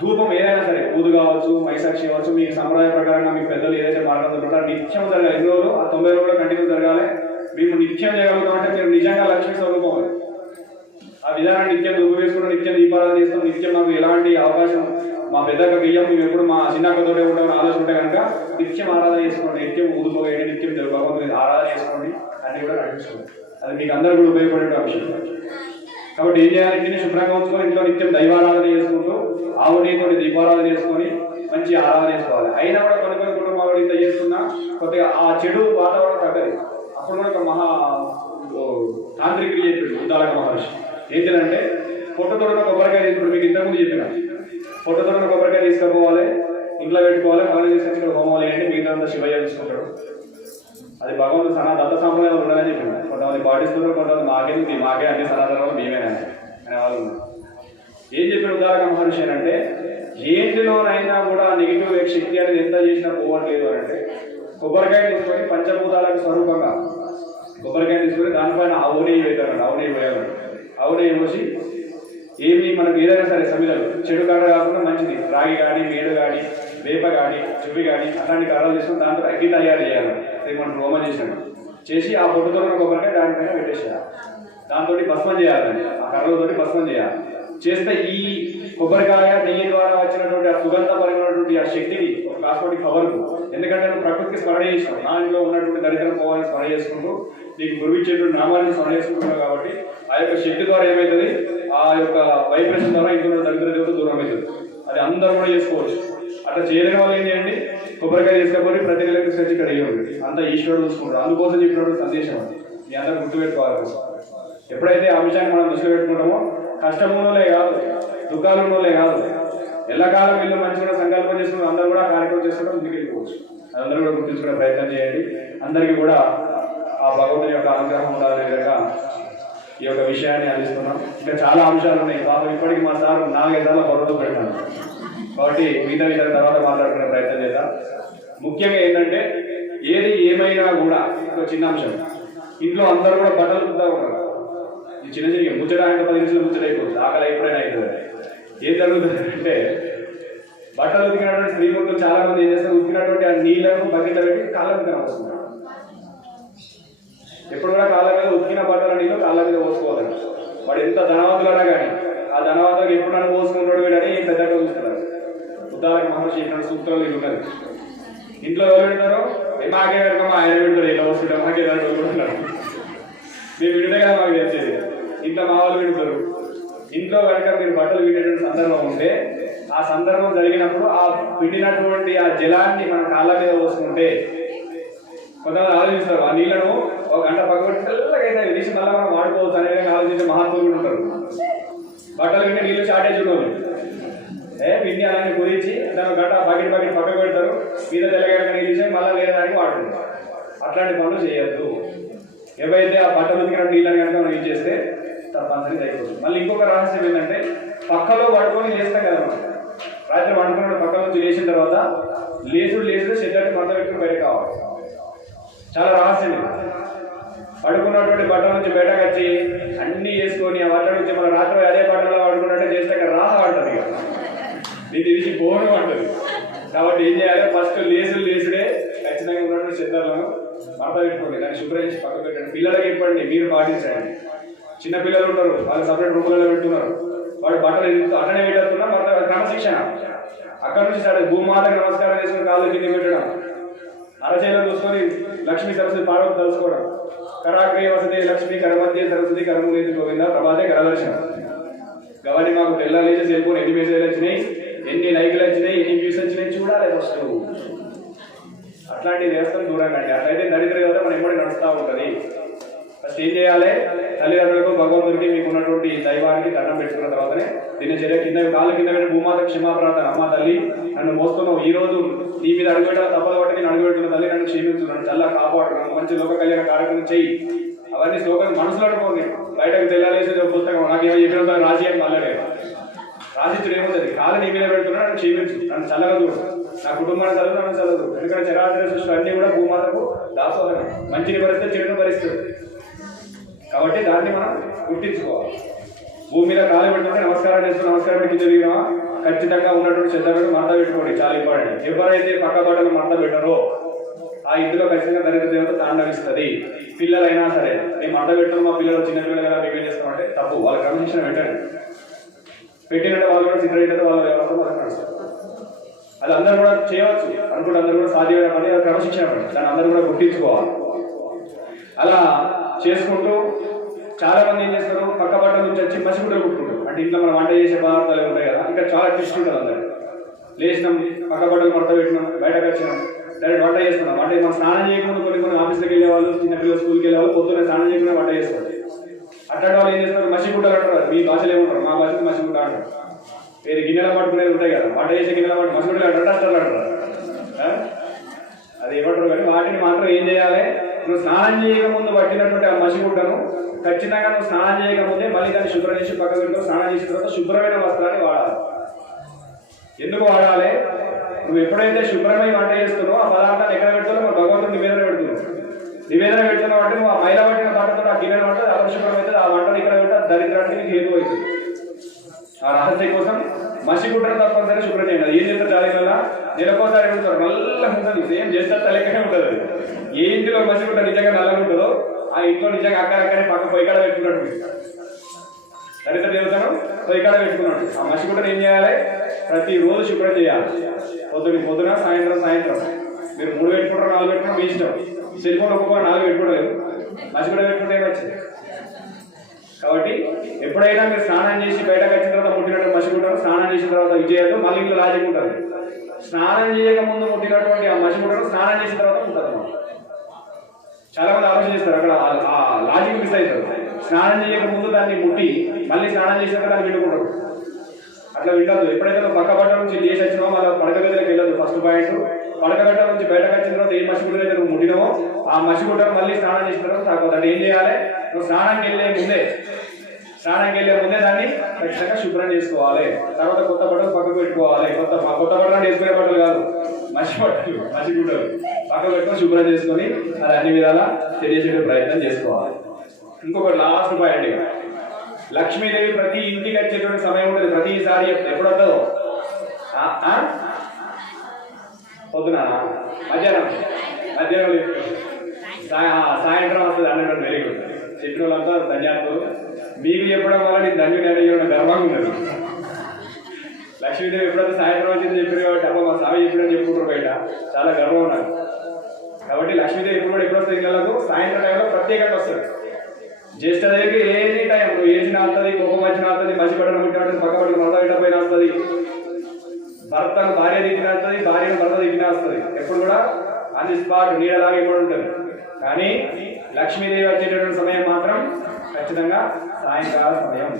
ధూపం ఏదైనా సరే ఊదు కావచ్చు, మైసాక్షి కావచ్చు, మీకు సంప్రదాయ ప్రకారంగా మీ పెద్దలు ఏదైతే మార్గం దొరుకుతారో నిత్యం జరగాలి. ఎన్ని రోజులు? ఆ 90 రోజులు కంటిన్యూ జరగాలి. మేము నిత్యం చేయగలుగుతాం అంటే మీరు నిజంగా లక్ష్మీ స్వరూపం. ఆ విధానాన్ని నిత్యం ధూపం వేసుకుంటాం, నిత్యం దీపారాధన చేస్తాం, నిత్యం మాకు ఎలాంటి అవకాశం మా పెద్దక్క బియ్యం మేము ఎప్పుడు మా చిన్నక్కతోటే ఉంటామని ఆలోచన ఉంటే కనుక నిత్యం ఆరాధన చేసుకోండి, నిత్యం ఊదుకోవేయండి, నిత్యం భగవంతుని ఆరాధన చేసుకోండి అన్ని కూడా నడిపించుకోండి. అది మీకు అందరూ కూడా ఉపయోగపడే అంశం. కాబట్టి ఏం చేయాలి? ఇంటిని శుభ్రంగా ఉంచుకొని ఇంట్లో నిత్యం దైవారాధన చేసుకుంటూ ఆవు నీతో దీపారాధన చేసుకొని మంచి ఆరాధన చేసుకోవాలి. అయినా కూడా కొన్ని కుటుంబాలు ఇంత చేస్తున్నా కొద్దిగా ఆ చెడు వాతావరణం తగ్గదు. అప్పుడు కూడా ఒక మహా తాంత్రికుడు చెప్పాడు ఉద్దాలక మహర్షి. ఏంటంటే పొట్టతోడున కొబ్బరికాయ తీసుకుంటాడు. మీకు ఇంతకుముందు చెప్పిన పొట్టతోడున కొబ్బరికాయ తీసుకుపోవాలి, ఇంట్లో పెట్టుకోవాలి, మనం తీసుకొచ్చి ఇక్కడ హోమాలి అంటే మిగతా శివయ్య తీసుకుంటాడు. అది భగవంతుడు దత్త సాంప్రదాయాలు ఉండాలని చెప్పింది. కొంతమంది పాటిస్తున్నారు, కొంతమంది మాకే అన్ని సనాతనాలు మేమేనా అనే వాళ్ళు. ఏం చెప్పిన ఉదాహరణ మహర్షి అంటే ఏంటిలోనైనా కూడా నెగిటివ్ శక్తి అనేది ఎంత చేసినా పోవట్లేదు అని అంటే కొబ్బరికాయ తీసుకొని పంచభూతాలకు స్వరూపంగా కొబ్బరికాయ తీసుకొని దానిపైన ఆవు నెయ్యి వేస్తాడు. ఆవు నెయ్యి వేయాలి. ఆవు నెయ్యి పోసి ఏమి మనకు ఏదైనా సరే సమిధలు చెడు కర్ర కాకుండా మంచిది రాగి కానీ, మేడు కానీ, వేప కానీ, చువ్వి కానీ అట్లాంటి కర్రలు తీసుకొని దాంతో అగ్గి తయారు చేయాలి. అది మనం రోమన్ చేసి ఆ పొట్టుతో కొబ్బరికాయ దానిపైన పెట్టేసేయాలి. దాంతో భస్మం చేయాలండి. ఆ కర్రలతోటి భస్మం చేయాలి. చేస్తే ఈ కొబ్బరికాయ నెయ్యి ద్వారా వచ్చినటువంటి ఆ సుగంధపరమైనటువంటి ఆ శక్తికి ఒక కాస్కోటి కవర్కు, ఎందుకంటే నువ్వు ప్రకృతికి స్మరణ చేసినావు, నా ఇంట్లో ఉన్నటువంటి దరిద్రం పోవాలని స్మరణ చేసుకుంటూ నీకు గురువు ఇచ్చేటువంటి నామాన్ని స్మరణ చేసుకుంటున్నావు. కాబట్టి ఆ యొక్క శక్తి ద్వారా ఏమవుతుంది? ఆ యొక్క వైబ్రేషన్ ద్వారా ఇంట్లో దరిద్ర దేవత దూరం అవుతుంది. అది అందరూ కూడా చేసుకోవచ్చు. అట్లా చేయలేని వాళ్ళు ఏం చేయండి? కొబ్బరికాయ తీసుకపోయి ప్రతి నెలకు తీసుకొచ్చి ఇక్కడ వేయండి. అంతా ఈశ్వరుడు చూసుకుంటారు. అందుకోసం చెప్పినటువంటి సందేశం అది మీ అందరూ గుర్తుపెట్టుకోవాలి. ఎప్పుడైతే ఆ విషయాన్ని మనం దృష్టిలో పెట్టుకుంటామో కష్టములే కాదు, దుఃఖాలులే కాదు, ఎల్లకాలం వీళ్ళు మంచిగా సంకల్పం చేసుకుని అందరూ కూడా కార్యక్రమం చేసుకోవడం ముందుకు వెళ్ళిపోవచ్చు. అందరూ కూడా గుర్తించుకునే ప్రయత్నం చేయండి. అందరికీ కూడా ఆ భగవంతుని యొక్క అనుగ్రహం ఉండాలనే విధంగా ఈ యొక్క విషయాన్ని అందిస్తున్నాం. ఇంకా చాలా అంశాలు ఉన్నాయి. పాపం ఇప్పటికీ మా సార్ 4-5 సార్లు బొర్రలో పెడతాను. కాబట్టి మిగతా తర్వాత మాట్లాడుకునే ప్రయత్నం చేద్దాం. ముఖ్యంగా ఏంటంటే ఏది ఏమైనా కూడా ఒక చిన్న అంశం, ఇంట్లో అందరూ కూడా బట్టలు కుదుతా ఉంటారు. ఈ చిన్న చిన్న ముచ్చట అంటే 10 నిమిషాలు ముచ్చట అయిపోతుంది, ఆకలి ఎప్పుడైనా అవుతుంది. ఏం జరుగుతుంది అంటే బట్టలు ఉతికినటువంటి స్త్రీమూర్తులు చాలా మంది ఏం చేస్తారు? ఉతికినటువంటి ఆ నీళ్లను బకెట్ పెట్టి కాళ్ళ మీద వస్తున్నారు. ఎప్పుడు కూడా కాళ్ళ మీద ఉతికిన బట్టల నీళ్ళు కాళ్ళ మీద పోసుకోవాలండి. వాడు ఎంత ధనవంతులన్నా కానీ ఆ ధనవంతులకు ఎప్పుడైనా పోసుకుంటాడు వీడని పెద్దగా చూస్తున్నారు. ఉదాహరణ మహర్షి ఇక్కడ సూత్రాలు ఇది ఉన్నది. ఇంట్లో ఎవరు పెడతారో మాకే వెనకమ్మా ఆయన పెడతారు, ఇలా వస్తుంటారు, మాకే పెడుతున్నారు. మీరు వింటే కదా మాకు తెలిసేది. ఇంట్లో మా వాళ్ళు వింటారు. ఇంట్లో కనుక మీరు బట్టలు వినేటువంటి సందర్భం ఉంటే ఆ సందర్భం జరిగినప్పుడు ఆ పిండినటువంటి ఆ జలాన్ని మనం కాళ్ళ మీద పోసుకుంటే కొంతమంది ఆలోచిస్తారు. ఆ నీళ్లను ఒక గంట పక్కబట్టి తెల్లగైతే తీసి మళ్ళీ మనం వాడుకోవచ్చు అనే విధంగా ఆలోచించే మహాత్ములు ఉంటారు. బట్టలు వింటే నీళ్ళు షార్టేజ్ ఉండవు. పిండి అలానే కుదించి దాని గంట బకెట్ పక్కకు పెడతారు. మీద తెల్లగైన నీళ్ళు ఇచ్చి మళ్ళీ వేరే దానికి వాడుకుంటారు. అట్లాంటి పనులు చేయొద్దు. ఎవరైతే ఆ బట్టలు ఉతికిన నీళ్ళని కనుక మనం యూజ్ చేస్తే తప్పనిసరి అయిపోతుంది. మళ్ళీ ఇంకొక రహస్యం ఏంటంటే పక్కలో పడుకొని లేస్తాం కదా మనం. రాత్రి వండుకున్న పక్కల నుంచి లేచిన తర్వాత లేచుడు చెద్దటి మంట పెట్టుకుని బయట కావాలి. చాలా రహస్యం. పడుకున్నటువంటి బట్టల నుంచి బయటకు వచ్చి అన్నీ చేసుకొని ఆ బట్టల నుంచి మన రాత్రి అదే బట్టలో పడుకున్నట్టే చేస్తే అక్కడ రాహ అంటది కదా, దీన్ని తీసి బోను అంటది. కాబట్టి ఏం చేయాలి? ఫస్ట్ లేచుడే ఖచ్చితంగా ఉన్నటువంటి చెద్దర్లను మడత పెట్టుకోండి, దాన్ని శుభ్రించి పక్క పెట్టండి. పిల్లలకి చెప్పండి, మీరు పాటించండి. చిన్న పిల్లలు ఉంటారు, వాళ్ళు సపరేట్ రూములలో పెట్టున్నారు. వాడు బట్టలు అట్టనే పెట్టేస్తున్నా మన క్రమశిక్షణ. అక్కడ నుంచి స్టార్ట్. భూమాతకు నమస్కారం చేసుకుని కాళ్ళు కింద పెట్టడం, అరచేలో చూసుకొని లక్ష్మీ సరస్వతి పార్వతి తలుసుకోవడం, కరాగ్రే వసతే లక్ష్మి కరమధ్య సరస్వతి కరములేది గోవింద ప్రభాతే కరదర్శనం. గవని మాకు తెల్లాలేసి సెల్ఫోన్ ఎన్ని మెసేజ్లు వచ్చినాయి, ఎన్ని లైక్లు వచ్చినాయి, ఎన్ని వ్యూస్ వచ్చినాయి చూడాలి ఫస్ట్. అట్లాంటి వ్యవస్థను దూరంగా అండి. అట్లయితే దరిద్ర యువత మనం ఎప్పటి నడుస్తూ ఉంటుంది. ఫస్ట్ ఏం చేయాలి? తల్లిదండ్రులకు భగవంతుడికి మీకు ఉన్నటువంటి దైవానికి దండం పెట్టుకున్న తర్వాతనే దినచర్య కింద కాళ్ళ కింద పెట్టి భూమాత క్షమాప్రార్థన. అమ్మ తల్లి నన్ను మోస్తున్నావు, ఈ రోజు నీ మీద అడుగుపెట్టాలి తప్పదు కాబట్టి నేను అడుగుపెడుతున్న తల్లి నన్ను క్షమించు, నన్ను చల్ల కాపాడు, నన్ను మంచి లోక కళ్యాణ కార్యక్రమం చెయ్యి అవన్నీ శ్లోకాలు మనసులో అనుకోండి. బయటకు తెల్లాలేసి పుస్తకం నాకేమో చెప్పిన రాసి అని మళ్ళీ రాసిచ్చుడు ఏమవుతుంది, కాలు నీ మీద పెడుతున్నా నన్ను క్షమించు, నన్ను చల్లగా చూడు, నా కుటుంబాన్ని చదువు, నన్ను చదువు. ఎందుకంటే చరాచర సృష్టి అన్ని కూడా భూమాతకు దాసోహమే, మంచిని భరిస్తే చెడును భరిస్తుంది. కాబట్టి దాన్ని మనం గుర్తించుకోవాలి. భూమి మీద కాలు పెట్టుకుంటే నమస్కారం చేస్తూ నమస్కారం పెట్టి తిరిగినా ఖచ్చితంగా ఉన్నటువంటి శ్రద్ధను మడత పెట్టుకోండి, చాలా ఇంపార్టెంట్. ఎవరైతే పక్క బట్టలు మడత పెట్టరో ఆ ఇందులో ఖచ్చితంగా దరిద్ర దేవత తాండవిస్తుంది. పిల్లలైనా సరే నేను మడత పెట్టడం, మా పిల్లలు చిన్న పిల్లలు కదా మేము ఏం చేస్తామంటే తప్పు. వాళ్ళ క్రమశిక్షణ పెట్టండి, పెట్టినట్టు వాళ్ళు కూడా చిత్రహించడం వాళ్ళ వ్యవహారం వాళ్ళకి నడుస్తారు. అది అందరూ కూడా చేయవచ్చు అనుకుంటే అందరూ కూడా సాధ్యమైన పని, అది క్రమశిక్షణ పని, దాన్ని అందరూ కూడా గుర్తించుకోవాలి. అలా చేసుకుంటూ చాలా మంది ఏం చేస్తారు, పక్క బట్టల నుంచి వచ్చి మసిగుడ్డలు కుట్టుకుంటారు. అంటే ఇంట్లో మనం వంట చేసే పదార్థాలు ఉంటాయి కదా, ఇక్కడ చాలా ట్విస్ట్ ఉంటుంది. అందరూ లేచినాం, పక్క బట్టలు మడత పెట్టినాం, బయటకు వచ్చినాం, డైరెక్ట్ వంట చేస్తున్నాం. అంటే మనం స్నానం చేయకుండా కొన్ని ఆఫీస్కి వెళ్ళే వాళ్ళు, చిన్నపిల్లలు స్కూల్కి వెళ్ళే వాళ్ళు పొద్దున్న స్నానం చేయకుండా వంట చేస్తారు. అట్లాంటి వాళ్ళు ఏం చేస్తారు, మసిగుడ్డలు అంటారు. మీ భాషలు ఏమంటారు, మా భాషకు మసిగుడ్డ అంటారు. వేరే గిన్నెల పట్టుకునేది ఉంటాయి కదా, వంట చేసే గిన్నెల పట్టు మసిగుడ్డలు అంటారు, అట్లా అంటారు. అది ఏమంటారు కానీ వాటిని మాత్రం ఏం చేయాలి, నువ్వు స్నానం చేయకముందు పట్టినటువంటి ఆ మసిగుడ్డను ఖచ్చితంగా నువ్వు స్నానం చేయకముందే మళ్ళీ దాన్ని శుభ్రం చేసి పక్కన పెట్టుకో. స్నానం చేసిన తర్వాత శుభ్రమైన వస్త్రాన్ని వాడాలి. ఎందుకు వాడాలి, నువ్వు ఎప్పుడైతే శుభ్రమై వంట చేస్తున్నావో ఆ పదార్థాన్ని ఎక్కడ పెడుతున్నావు, మన భగవంతుడు నివేదన పెడుతున్నావు. నివేదన పెడుతున్నావు అంటే నువ్వు ఆ మైల పట్టిన బట్టతో ఆ గిన్నెలు ఉంటుంది, అపరిశుభ్రం అవుతుంది. ఆ వంటలు ఇక్కడ పెడితే దరిద్రానికి నీకు హేతు అవుతుంది. ఆ రహస్యం కోసం మసిగుడ్డను తప్పనిసరి శుభ్రం చేయండి. అది ఏం చేస్తారు జాలీల నెలకోసారి పెడతారు, నల్లగా ఉంటుంది, సేమ్ చేస్తే తలెక్కనే ఉంటుంది. అది ఏ ఇంటిలో మసిగుడ్డ నిజంగా నల్లగా ఉంటుందో ఆ ఇంట్లో నిజంగా అక్కడక్కడే పక్క పొయ్యికాడ పెట్టుకున్నట్టు, దరిద్ర దేవతను పొయ్యికాడ పెట్టుకున్నట్టు. ఆ మసిగుడ్డను ఏం చేయాలి, ప్రతిరోజు శుభ్రం చేయాలి. పొద్దున సాయంత్రం మీరు 3 పెట్టుకుంటారు, 4 పెట్టుకుంటారు, మీ ఇష్టం. సెల్ ఫోన్ ఒక్కొక్క 4 పెట్టుకోలేదు, మసిగుడ్డ పెట్టుకుంటే ఏమొచ్చింది. కాబట్టి ఎప్పుడైనా మీరు స్నానం చేసి బయటకు వచ్చిన తర్వాత ముట్టినట్టు మసిగుడ్డను స్నానం చేసిన తర్వాత విజయాలు మళ్ళీ ఇంట్లో లాజిక్ ఉంటుంది. స్నానం చేయక ముందు ముట్టినటువంటి ఆ మసిగుడ్డను స్నానం చేసిన తర్వాత ఉంటుంది. చాలా మంది ఆలోచన చేస్తారు, అక్కడ ఆ లాజిక్ మిస్ అవుతారు. స్నానం చేయక ముందు దాన్ని ముట్టి మళ్ళీ స్నానం చేసినాక దాన్ని విండుకుంటారు. అట్లా విండదు. ఎప్పుడైతే పక్క బట్ట నుంచి లేచి వచ్చినావో మళ్ళీ పడక గదిలోకి వెళ్ళదు. ఫస్ట్ పాయింట్, పడక గట్ట నుంచి బయటకు వచ్చిన తర్వాత ఏ మసిగుడ్డ అయితే నువ్వు ముట్టినావో ఆ మసిగుడ్డను మళ్ళీ స్నానం చేసిన తర్వాత తాగొద్దు. అంటే ఏం చేయాలి, నువ్వు స్నానంకి వెళ్ళే ముందే దాన్ని ఖచ్చితంగా శుభ్రం చేసుకోవాలి. తర్వాత కొత్త బట్టలు పక్కకు పెట్టుకోవాలి. కొత్త బట్టలు వేసుకునే బట్టలు కాదు, మసిగుడ్డలు పక్కకు పెట్టుకొని శుభ్రం చేసుకొని అది అన్ని విధాలా తెలియజేసే ప్రయత్నం చేసుకోవాలి. ఇంకొకటి లాస్ట్ పాయింట్, లక్ష్మీదేవి ప్రతి ఇంటికి వచ్చేటువంటి సమయం ఉంటుంది. ప్రతిసారి ఎప్పుడు వస్తుందో, పొద్దున, మధ్యాహ్నం సాయంత్రం వస్తుంది అన్నట్టు. వెరీ గుడ్, చెప్పిన వాళ్ళంతా ధన్యవాదాలు. మీకు చెప్పడం వల్ల నేను ధన్యుని అడిగిన గర్వంగా ఉన్నది. లక్ష్మీదేవి ఎప్పుడైతే సాయంత్రం వచ్చింది చెప్పారు కాబట్టి అబ్బా మా స్వామి చెప్పినని చెప్పుకుంటారు బయట, చాలా గర్వం ఉన్నారు. కాబట్టి లక్ష్మీదేవి ఎప్పుడు వస్తుంది ఇళ్ళకు, సాయంత్రం టైంలో ప్రత్యేకంగా వస్తుంది. జ్యేష్ఠదేవికి ఏది టైం, నువ్వు ఏసిన వస్తుంది, కోపం వచ్చిన వస్తుంది, మసిపడడం ఉంటుంది, పక్క పడి మరద పెట్టపోయిన వస్తుంది, భర్తను భార్య దిగిన వస్తుంది, భార్యను భర్త దిగిన వస్తుంది. ఎప్పుడు కూడా అన్ని స్పాట్ నీడలాగా ఎప్పుడు ఉంటుంది. కానీ లక్ష్మీదేవి వచ్చేటటువంటి సమయం మాత్రం ఖచ్చితంగా సాయంకాల సమయం.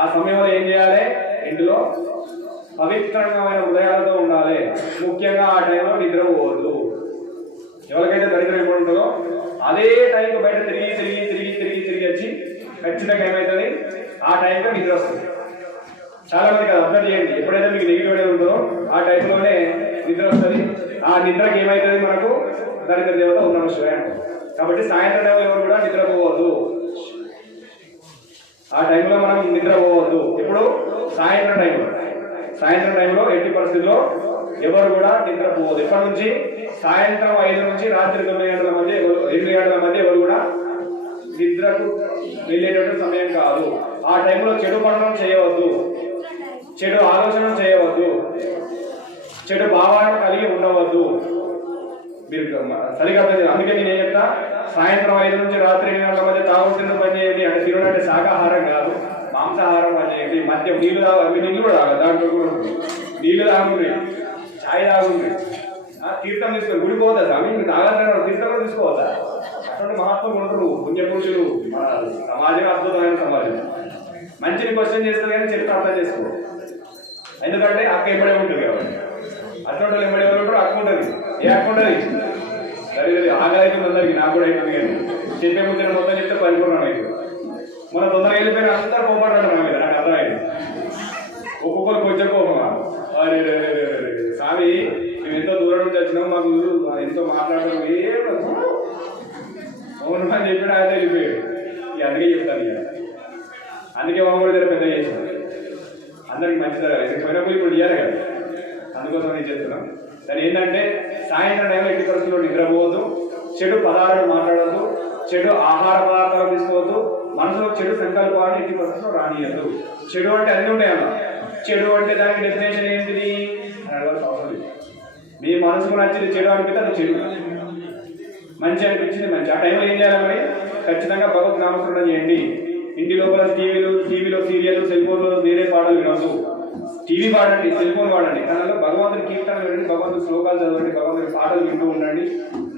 ఆ సమయంలో ఏం చేయాలి, ఇందులో పవిత్రమైన హృదయాలతో ఉండాలి. ముఖ్యంగా ఆ టైంలో నిద్రపోవద్దు. ఎవరికైతే దరిద్రం ఎప్పుడు ఉంటుందో అదే టైంలో బయట తిరిగి వచ్చి ఖచ్చితంగా ఏమవుతుంది, ఆ టైంలో నిద్ర వస్తుంది. చాలా మందికి అది అర్థం చేయండి. ఎప్పుడైతే మీకు నెగిటివ్ ఉంటుందో ఆ టైంలోనే నిద్ర వస్తుంది. ఆ నిద్రకి ఏమవుతుంది, మనకు దరిద్ర దేవత ఉన్న విషయం. కాబట్టి సాయంత్రం టైంలో ఎవరు కూడా నిద్రపోవద్దు. ఆ టైంలో మనం నిద్రపోవద్దు. ఇప్పుడు సాయంత్రం టైంలో ఎట్టి పరిస్థితుల్లో ఎవరు కూడా నిద్రపోవద్దు. ఎప్పటి నుంచి, సాయంత్రం 5 నుంచి రాత్రి 2 గంటల మధ్య ఎవరు కూడా నిద్రకు వెళ్ళేటటువంటి సమయం కాదు. ఆ టైంలో చెడు పనులను చేయవద్దు, చెడు ఆలోచనలు చేయవద్దు, చెడు భావాలను కలిగి ఉండవద్దు. మీరు సరిగా అందుకే నేను ఏం చెప్తా, సాయంత్రం 5 నుంచి రాత్రి 8 గంటల మధ్య తాగుతున్న పని చేయండి. అంటే తినడం అంటే శాకాహారం కాదు, మాంసాహారం పని చేయండి. మద్యం నీళ్లు కూడా తాగదు, దాంట్లో కూడా నీళ్లు తాగుండ్రి, ఛాయ్ తాగుండ్రి, తీర్థం తీసుకోండి. గుడి పోతా స్వామి మీరు తాగాలంటే తీర్థం కూడా తీసుకోవద్దా? అటువంటి మహాత్ములు ఉంటారు, పుణ్యపురుషులు. మన సమాజం అద్భుతమైన సమాజం. మంచిని క్వశ్చన్ చేస్తుంది కానీ చెప్తే అర్థం చేసుకో. ఎందుకంటే అక్క ఎంబడే ఉంటుంది కాబట్టి. అటువంటి ఎంబడే ఎవరు ఉంటారు, అక్క ఉంటుంది. ఏ అక్క ఉంటుంది, సరే ఆకలి అవుతుంది అందరికి, నాకు కూడా అవుతుంది. కానీ చెప్పే ముందు మొత్తం చెప్తే పరిపూర్ణం అయితే మన తొందరగా వెళ్ళిపోయిన అందరూ కోపడ్డాడు నా మీద, నాకు అర్థమైంది. ఒక్కొక్కరు కొంచెం కోపమా, అరే సామి మేము ఎంతో దూరం నుంచి వచ్చినాం, మాకు ఎంతో మాట్లాడడం ఏం అవును అని చెప్పి ఆయన వెళ్ళిపోయాడు. ఇక అందుకే చెప్తాను, ఇక అందుకే మా కూడా పెద్ద చేసాను, అందరికి మంచిది కదా, పోయినప్పుడు ఇప్పుడు ఇయ్యాలి కదా, అందుకోసం నేను చెప్తున్నాను. దాని ఏంటంటే సాయంత్రం టైంలో ఎట్టి పరిస్థితుల్లో నిద్రపోవద్దు, చెడు పదార్థాలు మాట్లాడద్దు, చెడు ఆహార పదార్థాలు తీసుకోవద్దు, మనసులో చెడు సంకల్పాన్ని ఎట్టి పరిస్థితుల్లో రానియద్దు. చెడు అంటే అన్నీ ఉన్నాయన్న, చెడు అంటే దానికి డెఫినేషన్ ఏంటిది అని అడగాల్సిన అవసరం లేదు. మీ మనసుకు నచ్చింది చెడు అనిపిస్తే అది చెడు, మంచి అనిపించింది మంచి. ఆ టైంలో ఏం చేయాలి మరి? ఖచ్చితంగా భగవత్ నామస్మరణ చేయండి. ఇంటి లోపల టీవీలో సీరియల్, సెల్ ఫోన్లో వేరే పాటలు వినొద్దు. టీవీ వాడండి, సెల్ ఫోన్ వాడండి, దానిలో భగవంతుడి కీర్తనలు వినండి, భగవంతుడి శ్లోకాలు చదవండి, భగవంతుడి పాటలు వింటూ ఉండండి,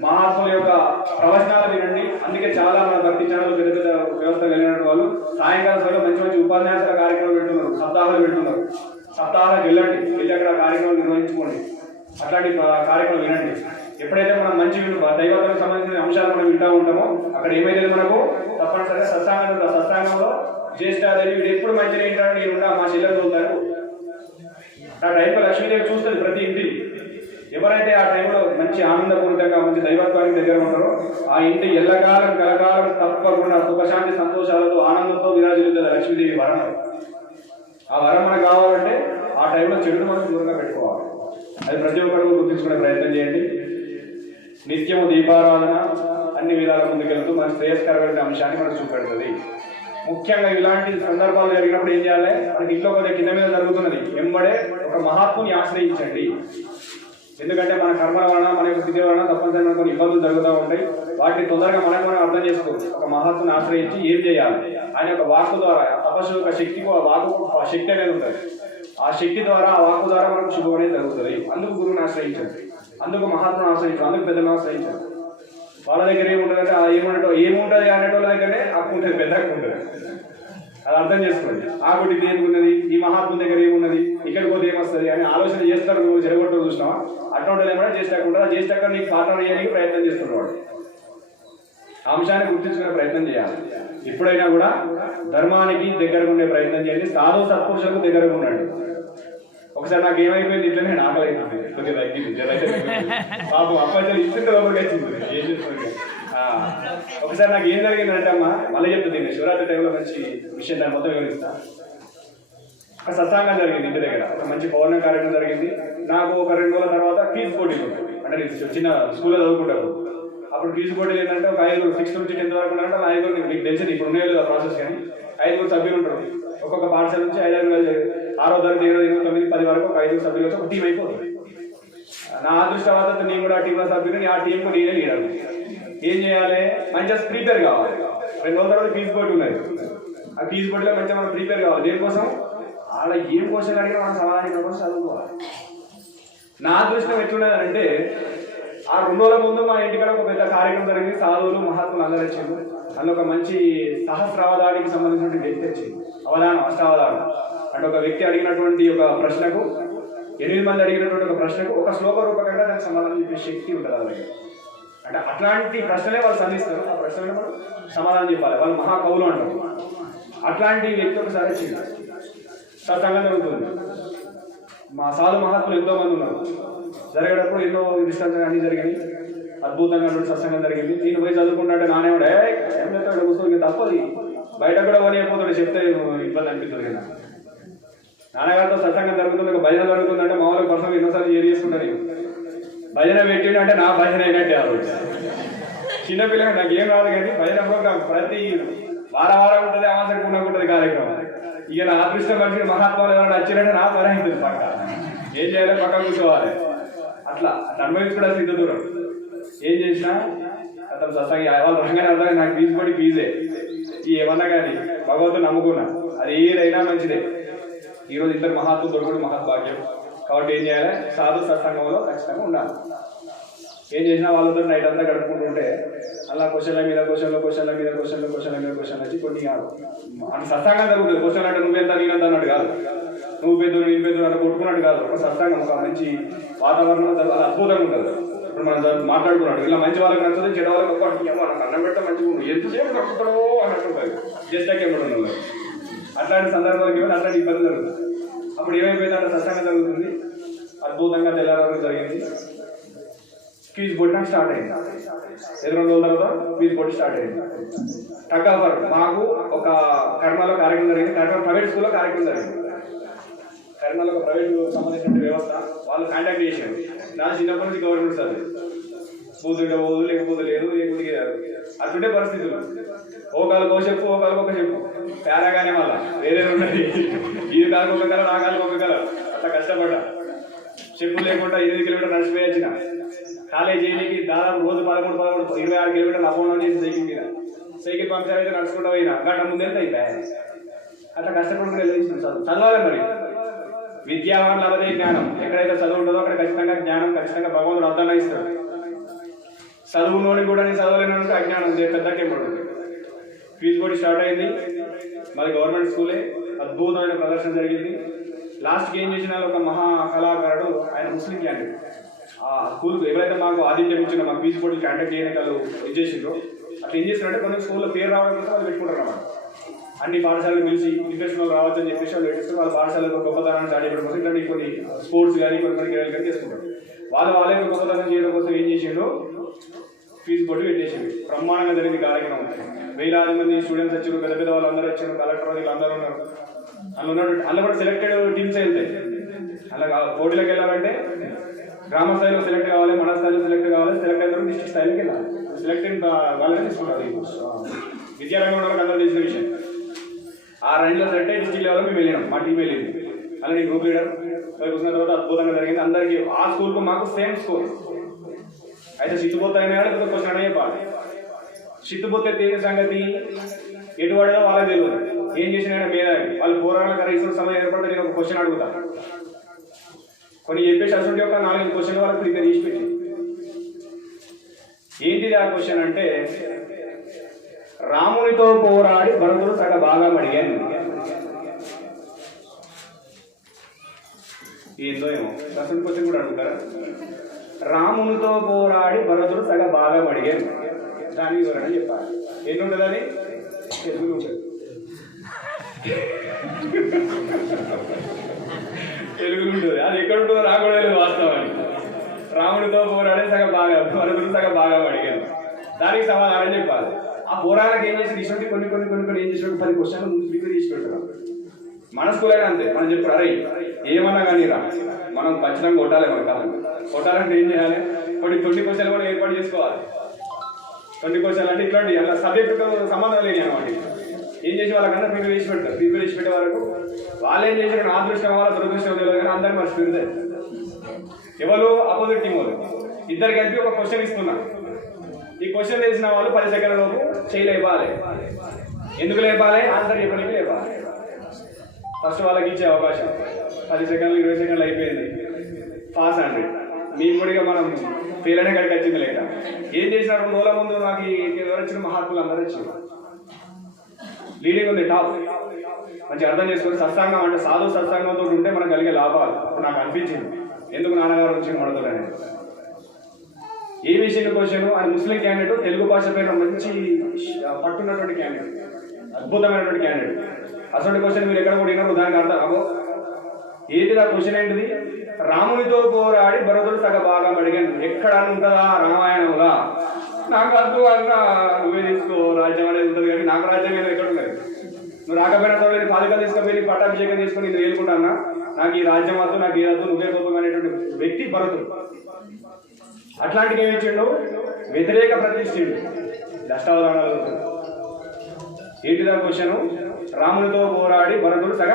మహాత్ముల యొక్క ప్రవచనాలు వినండి. అందుకే చాలా మన భక్తి ఛానల్ పెద్ద పెద్ద వ్యవస్థ కలిగిన వాళ్ళు సాయంకాలం సమయంలో మంచి మంచి ఉపన్యాసాల కార్యక్రమాలు పెడుతున్నారు, సప్తాహాలు పెడుతున్నారు. సప్తాహాలకు వెళ్ళండి, వెళ్ళి అక్కడ కార్యక్రమాలు నిర్వహించుకోండి, అట్లాంటి కార్యక్రమం వినండి. ఎప్పుడైతే మనం మంచి దైవాలకు సంబంధించిన అంశాలు మనం వింటూ ఉంటామో అక్కడ ఏమైతే మనకు తప్పనిసరిగా సత్సాంగంలో జ్యేష్ఠాదేవి వీడు ఎప్పుడు మంచిగా ఏంటంటే నేను మా చెల్లెలు చూస్తాను. ఆ టైంలో లక్ష్మీదేవి చూస్తుంది ప్రతి ఇంటిని. ఎవరైతే ఆ టైంలో మంచి ఆనందపూరితంగా మంచి దైవత్వానికి దగ్గర ఉంటారో ఆ ఇంటి ఎల్లకాలం కలకాలం తప్పకుండా సుఖశాంతి సంతోషాలతో ఆనందంతో విరాజిల్లుతుంది లక్ష్మీదేవి వరం. ఆ వరం మనకు కావాలంటే ఆ టైంలో చెడును మనం దూరంగా పెట్టుకోవాలి. అది ప్రతి ఒక్కరు గుర్తించుకునే ప్రయత్నం చేయండి. నిత్యము దీపారాధన అన్ని విధాల ముందుకెళ్తూ మన శ్రేయస్కరమైన అంశాన్ని మనకు చూపెడుతుంది. ముఖ్యంగా ఇలాంటి సందర్భాలు జరిగినప్పుడు ఏం చేయాలి? మనకి ఇంట్లో కొద్దిగా కింద మీద జరుగుతున్నది, వెంబడే ఒక మహాత్ముని ఆశ్రయించండి. ఎందుకంటే మన కర్మల వలన, మన యొక్క స్థితి వలన తప్పనిసరిగా కొన్ని ఇబ్బందులు జరుగుతూ ఉంటాయి. వాటిని తొందరగా మనం అర్థం చేసుకోవచ్చు. ఒక మహాత్ముని ఆశ్రయించి ఏం చేయాలి? ఆయన యొక్క వాక్కు ద్వారా, తపస్సు యొక్క శక్తికి వాక్కు శక్తి అనేది ఉంటుంది. ఆ శక్తి ద్వారా, ఆ వాక్కు ద్వారా మనకు శుభం అనేది జరుగుతుంది. అందుకు గురువుని ఆశ్రయించండి, అందుకు మహాత్ముని ఆశ్రయించండి, అందుకు పెద్దలను ఆశ్రయించండి. వాళ్ళ దగ్గర ఏముంటుందంటే ఏముంటుంది అనేటోళ్ళ దగ్గరనే హక్కు ఉంటుంది, పెద్ద హక్కు ఉంటుంది. అది అర్థం చేసుకోండి. ఆ గుడికి ఏమున్నది, ఈ మహాత్ముని దగ్గర ఏమున్నది, ఇక్కడికి పోతే ఏమొస్తుంది అని ఆలోచన చేస్తారు. నువ్వు జరగొట్టు చూసినావా? అటువంటి ఏమైనా చేసేకుండా చేసాక నీకు పాత్ర చేయడానికి ప్రయత్నం చేస్తున్నాడు. ఆ అంశాన్ని గుర్తించుకునే ప్రయత్నం చేయాలి. ఎప్పుడైనా కూడా ధర్మానికి దగ్గరగా ఉండే ప్రయత్నం చేయండి, సాధు సత్పురుషులకు దగ్గరగా ఉండండి. ఒకసారి నాకు ఏమైపోయింది, ఇట్లా నేను ఆకలి అవుతుంది, కొద్దిగా తగ్గింది పాపం అప్పటి ఇచ్చిన లోపలికి వచ్చింది. ఏం చేస్తుంది? ఒకసారి నాకు ఏం జరిగిందంటే అమ్మా, మళ్ళీ చెప్తుంది, శివరాత్రి టైంలో మంచి విషయం దాన్ని మొత్తం వివరిస్తా. ఒక సత్సాంగం జరిగింది ఇంటి దగ్గర, ఒక మంచి పౌర్ణమి కార్యక్రమం జరిగింది. నాకు ఒక 2 రోజుల తర్వాత ఫీజు పోటీలు ఉంటాయి. అంటే నేను చిన్న స్కూల్లో చదువుకుంటాను. అప్పుడు ఫీజు పోటీలు ఏంటంటే ఒక 5 6th నుంచి 10th వరకు ఉన్నారంటే 5 మీకు తెలిసింది, ఇప్పుడు ఉన్నాయో లేదా ప్రాసెస్, కానీ 5 సభ్యులు ఉంటారు. ఒక్కొక్క పాఠశాల నుంచి 5 6వ తరగతి 7, 8, 9, 10 వరకు ఒక 5 సభ్యులు వచ్చి ఒక టీం అయిపోతుంది. నా అదృష్టవాత నేను కూడా ఆ టీంలో సభ్యుని, ఆ టీంకు నేనే లీడర్. ఏం చేయాలి? మంచిగా ప్రిపేర్ కావాలి. 2 రోజుల తర్వాత ఫీజు పోటీ ఉన్నది. ఆ ఫీజు పోటీలో మంచిగా మనం ప్రిపేర్ కావాలి. దేనికోసం? అలా ఏం క్వశ్చన్ అడిగినా మనం సమాధానం కోసం చదువుకోవాలి. నా అదృష్టం ఎట్లున్నదంటే ఆ 2 రోజుల ముందు మా ఇంటికాడ ఒక పెద్ద కార్యక్రమం జరిగింది. సాధువులు మహాత్ములు అందరూ వచ్చారు. అందులో ఒక మంచి సహస్రావధానికి సంబంధించినటువంటి వ్యక్తి వచ్చింది. అవధానం, అష్టావధానం అంటే ఒక వ్యక్తి అడిగినటువంటి ఒక ప్రశ్నకు 8 మంది అడిగినటువంటి ఒక ప్రశ్నకు ఒక శ్లోక రూపకంగా దానికి సమాధానం చెప్పే శక్తి ఉంటుంది అలాగే. అంటే అట్లాంటి ప్రశ్నలే వాళ్ళు సంధిస్తారు. ఆ ప్రశ్నలు మనం సమాధానం చెప్పాలి. వాళ్ళు మహాకవులు అంటారు. అట్లాంటి వ్యక్తి ఒకసారి వచ్చింది. సత్సంగం జరుగుతుంది. మా సాధు మహాత్ములు ఎంతో మంది ఉన్నారు. జరిగేటప్పుడు ఎన్నో డిస్టెన్స్ అన్నీ జరిగినాయి. అద్భుతంగా సత్సంగం జరిగింది. నేను పోయి చదువుకుంటే నానేవాడు ఏం చెప్తాడు, కూర్చొని తప్పది, బయట కూడా పోనీయపోతాడు, చెప్తే ఇబ్బంది అనిపిస్తుంది కదా. నాన్నగారితో సత్సంగం జరుగుతుంది, భజన జరుగుతుందంటే మామూలుగా పర్సనల్ ఎన్నోసార్లు ఏరి చేసుకుంటాను. భజన పెట్టిండు అంటే నా భజన అయినట్టే. ఆ రోజు చిన్నపిల్లగా నాకు ఏం రాదు, కానీ భజన ప్రోగ్రాం ప్రతి వారం ఉంటుంది, అమాసరికి ఉన్నకుంటుంది కార్యక్రమం. ఇక నా అదృష్టం మనిషి మహాత్మాలు ఎవరైనా వచ్చినట్టే నా పని అవుతుంది. పక్క ఏం చేయాలి, పక్క కూర్చోవాలి. అట్లా అనుభవించుకోవడానికి ఇంత దూరం ఏం చేసినా అతను సత్సంగి వాళ్ళు రంగానే అర్థం. నాకు ఫీజు పడి ఫీజే ఏమన్నా కానీ భగవంతుని నమ్ముకున్నా, అది ఏదైనా మంచిదే. ఈరోజు ఇద్దరు మహాత్ములు దొరకడం మహాభాగ్యం. కాబట్టి ఏం చేయాలి? సాధు సత్సంగంలో ఖచ్చితంగా ఉండాలి. ఏం చేసినా వాళ్ళతో నైట్ అంతా గడుపుకుంటుంటే అలా క్వశ్చన్ల మీద క్వశ్చన్లు వచ్చి కొన్ని కాదు. అంటే సత్సంగం జరుగుతుంది. క్వశ్చన్ అంటే నువ్వెంత నేనంత అన్నట్టు కాదు, నువ్వు పెద్ద నేను పెద్ద అంటే కొట్టుకున్నట్టు కాదు. ఒక సత్సంగం, ఒక మంచి వాతావరణం చాలా అద్భుతంగా ఉంటుంది. ఇప్పుడు మనం మాట్లాడుకున్నాడు ఇలా మంచి వాళ్ళకి నచ్చదు, చెడు వాళ్ళకి ఒక్క మనకు అన్నం పెడితే మంచిగా ఉంటుంది, ఎంతసేపు నచ్చుతాడో అన్నట్టుంటుంది జస్ట్ ఎక్కడం. అట్లాంటి సందర్భాలకి అట్లాంటి ఇబ్బంది జరుగుతుంది. అప్పుడు ఏమైపోయింది అంటే సత్సంగం జరుగుతుంది, అద్భుతంగా తెల్లారవడం జరిగింది. క్విజ్ బోర్డు నాకు స్టార్ట్ అయింది. 2 రోజుల తర్వాత క్విజ్ బోర్డు స్టార్ట్ అయింది. టగ్ ఆఫ్ వార్ మాకు ఒక కర్మలో కార్యక్రమం జరిగింది. ప్రైవేట్ స్కూల్లో కార్యక్రమం జరిగింది. కర్మలో ఒక ప్రైవేట్ సంబంధించిన వ్యవస్థ వాళ్ళు కాంటాక్ట్ చేశారు. నా చిన్నప్పటి నుంచి గవర్నమెంట్ సార్ కూతుంటే పోదు, లేకపోతే లేదు, లేకపోతే అటుండే పరిస్థితులు. ఓ కాలకు ఒక చెప్పు, ఓ కాలకు ఒక చెప్పు, తేరాగానే మళ్ళా వేరే ఉన్నది. ఈ కాలకు ఒక కలర్, ఆ కాలకు ఒక కలర్, అట్లా కష్టపడ్డా. చెప్పులు లేకుండా 8 కిలోమీటర్లు నడిచిపోయి వచ్చిన. కాలేజ్ చేయడానికి దాదాపు రోజు 13, 26 కిలోమీటర్లు అపోవడం చేసి సైకిల్ మీద. సైకిల్ పంక్చర్ అయితే నడుచుకుంటూ పోయినా గంట ముందు ఎంత అయిపోయాయి. అట్లా కష్టపడుకుని వెళ్ళేసిన చదవాలి. మరి విద్యావాన్ లభతే జ్ఞానం. ఎక్కడైతే చదువు ఉంటుందో అక్కడ ఖచ్చితంగా జ్ఞానం, ఖచ్చితంగా భగవంతుడు అర్థంగా ఇస్తాడు. చదువులోని కూడా నేను చదవలేనంటే అజ్ఞానం పెద్దకే పడుతుంది. ఫీజు కూడా స్టార్ట్ అయింది. మరి గవర్నమెంట్ స్కూలే, అద్భుతమైన ప్రదర్శన జరిగింది. లాస్ట్కి ఏం చేసిన ఒక మహా కళాకారుడు, ఆయన ముస్లిం క్యాండిడేట్. ఆ స్కూల్కి ఎవరైతే మాకు ఆతిథ్యం ఇచ్చిన మాకు ఫీజు బోర్డు కాంటాక్ట్ చేయడానికి వాళ్ళు ఇది చేసిండ్రు. అట్లా ఏం చేసినారంటే కొన్ని స్కూల్లో పేరు రావడం కోసం వాళ్ళు పెట్టుకుంటారు అన్నమాట. అన్ని పాఠశాలను పిలిచి ఇంట్రెస్ట్ వాళ్ళు రావచ్చు అని చెప్పేసి వాళ్ళు పెట్టేస్తారు. వాళ్ళ పాఠశాలకు గొప్పతనాన్ని చాటేయడం కోసం ఇట్లాంటి కొన్ని స్పోర్ట్స్ కానీ కొన్ని క్రీడలు కానీ చేసుకుంటారు. వాళ్ళ గొప్పతనం చేయడం కోసం ఏం చేసిండ్రు, ఫీజు బోర్డు పెట్టేసింది. బ్రహ్మాండంగా జరిగింది కార్యక్రమం. వేలాది మంది స్టూడెంట్స్ వచ్చారు, పెద్ద పెద్ద వాళ్ళందరూ వచ్చారు, కలెక్టర్ వాళ్ళు అందరూ ఉన్నారు. అందులో కూడా సెలెక్టెడ్ టీమ్స్ వెళ్తాయి. అలా పోటీలకు వెళ్ళాలంటే గ్రామ స్థాయిలో సెలెక్ట్ కావాలి, మన స్థాయిలో సెలెక్ట్ కావాలి, సెలెక్ట్ అయిన డిస్ట్రిక్ట్ స్థాయిలోకి వెళ్ళాలి. సెలెక్టెడ్ వాళ్ళని తీసుకుంటారు. విద్యారంగం వాళ్ళకి అందరూ తెలిసిన విషయం. ఆ రైన్లో సెలెక్ట్ అయ్యి డిస్ట్రిక్ట్ లెవెల్లో మేము వెళ్ళినాం, మా టీం వెళ్ళింది. అలాగే గ్రూప్ లీడర్ కూర్చున్న తర్వాత అద్భుతంగా జరిగింది. అందరికీ ఆ స్కూల్కు మాకు సేమ్ స్కూల్. అయితే సిట్టుపోతాయని ఇప్పుడు క్వశ్చన్ అనే చెప్పాలి. సిట్టుపోతే తేలిన సంగతి ఎటువాడో వాళ్ళకి తెలియదు. ఏం చేసినా మేధావి వాళ్ళు పోరాటాల కనీసం సమయం ఏర్పడితే నేను ఒక క్వశ్చన్ అడుగుతాను. కొన్ని చెప్పేసి అసలు ఒక 4 క్వశ్చన్ వరకు ప్రిపేర్ చేసి పెట్టి ఏంటిది ఆ క్వశ్చన్ అంటే, రామునితో పోరాడి భరతుడు సగ భాగం అడిగాను. ఏందో ఏమో అసలు క్వశ్చన్ కూడా అడుగుతారా? రామునితో పోరాడి భరతుడు సగ భాగం అడిగాను. దాని వివరణ చెప్పాలి. ఏంటుంటుంది అది? తెలుగులో ఉంటుంది. తెలుగులో ఉంటుంది. అది ఎక్కడ ఉంటుందో నాకు కూడా తెలియదు వాస్తవానికి. రాముడితో పోరాడే సగ భాగం, భరతుడు సగ భాగం అడిగాను. దానికి సమాధానం చెప్పాలి. ఆ పోరాటానికి ఏం చేసి తీసుకుంటే కొన్ని ఏం చేసినట్టు 10 క్వశ్చన్లు ముందు ప్రిపేర్ చేసి పెడతారు. మన స్కూల్ అయినా అంతే. మనం చెప్పారు, అరే ఏమన్నా కానీ రా, మనం ఖచ్చితంగా కొట్టాలి. మన కాలం కొట్టాలంటే ఏం చేయాలి? కొన్ని 20 క్వశ్చన్లు కూడా ఏర్పాటు చేసుకోవాలి. 20 క్వశ్చన్లు అంటే ఇట్లాంటి అలా సబ్జెక్టుతో సంబంధం లేని అనమాట. ఏం చేసి వాళ్ళకన్నా ప్రిపేర్ చేసి పెడతారు. ప్రిపేర్ చేసి పెట్టే వరకు వాళ్ళు ఏం చేసి నా అదృష్టం వాళ్ళ దురదృష్టం తెలియదు కానీ అందరినీ మర్చి పెడతారు. ఎవరు ఆపోజిట్ టీం వాళ్ళు ఇద్దరు కలిపి ఒక క్వశ్చన్ ఇస్తున్నారు. ఈ క్వశ్చన్ తెలిసిన వాళ్ళు 10 సెకండ్ల లోపు చేయలేపాలి. ఎందుకు లేపాలి? ఆన్సర్ చెప్పడానికి లేపాలి. ఫస్ట్ వాళ్ళకి ఇచ్చే అవకాశం 10 సెకండ్లు 20 సెకండ్లు అయిపోయింది, పాస్ అండి. మేము కూడా మనం ఫెయిల్ అనే కాడికి వచ్చింది లేక ఏం చేసినారు? 2 రోజుల ముందు నాకు ఎవరు వచ్చిన మహాత్ములు అందరూ వచ్చారు. లీడింగ్ ఉంది, టాప్. మంచి అర్థం చేసుకొని సత్సంగం అంటే సాధు సత్సంగంతో ఉంటే మనకు కలిగే లాభాలు ఇప్పుడు నాకు అనిపించింది. ఎందుకు నాన్నగారు వచ్చి మొదలని ఏ విషయం క్వశ్చన్. అది ముస్లిం క్యాండిడేట్, తెలుగు భాష పైన మంచి పట్టున్నటువంటి క్యాండిడేట్, అద్భుతమైనటువంటి క్యాండిడేట్. అసలు క్వశ్చన్ మీరు ఎక్కడ కూడా విన్నారు, దానికి అర్థం అబ్బో ఏంటిది ఆ క్వశ్చన్ ఏంటిది? రామునితో పోరాడి భరతుడు సగ భాగం అడిగాను. ఎక్కడ ఉంటుందా రామాయణంలా? నాకు అర్థం అన్నా నువ్వే తీసుకో, రాజ్యం అనేది ఉంటుంది కానీ నాకు రాజ్యం మీద ఎక్కడ ఉన్నది? నువ్వు రాకపోయినా తోలేదు పాలికలు తీసుకుపోయి పట్టాభిషేకం చేసుకుని నేను ఏలుకుంటానా? నాకు ఈ రాజ్యం వద్దు, నాకు ఏదద్దు, నువ్వే గొప్ప అనేటువంటి వ్యక్తి భరతుడు. అట్లాంటివి ఏమి ఇచ్చిండు? వ్యతిరేక ప్రతిష్ఠిండు. దష్టావధానాలు. ఏంటిదా క్వశ్చన్? రామునితో పోరాడి భరతుడు సగ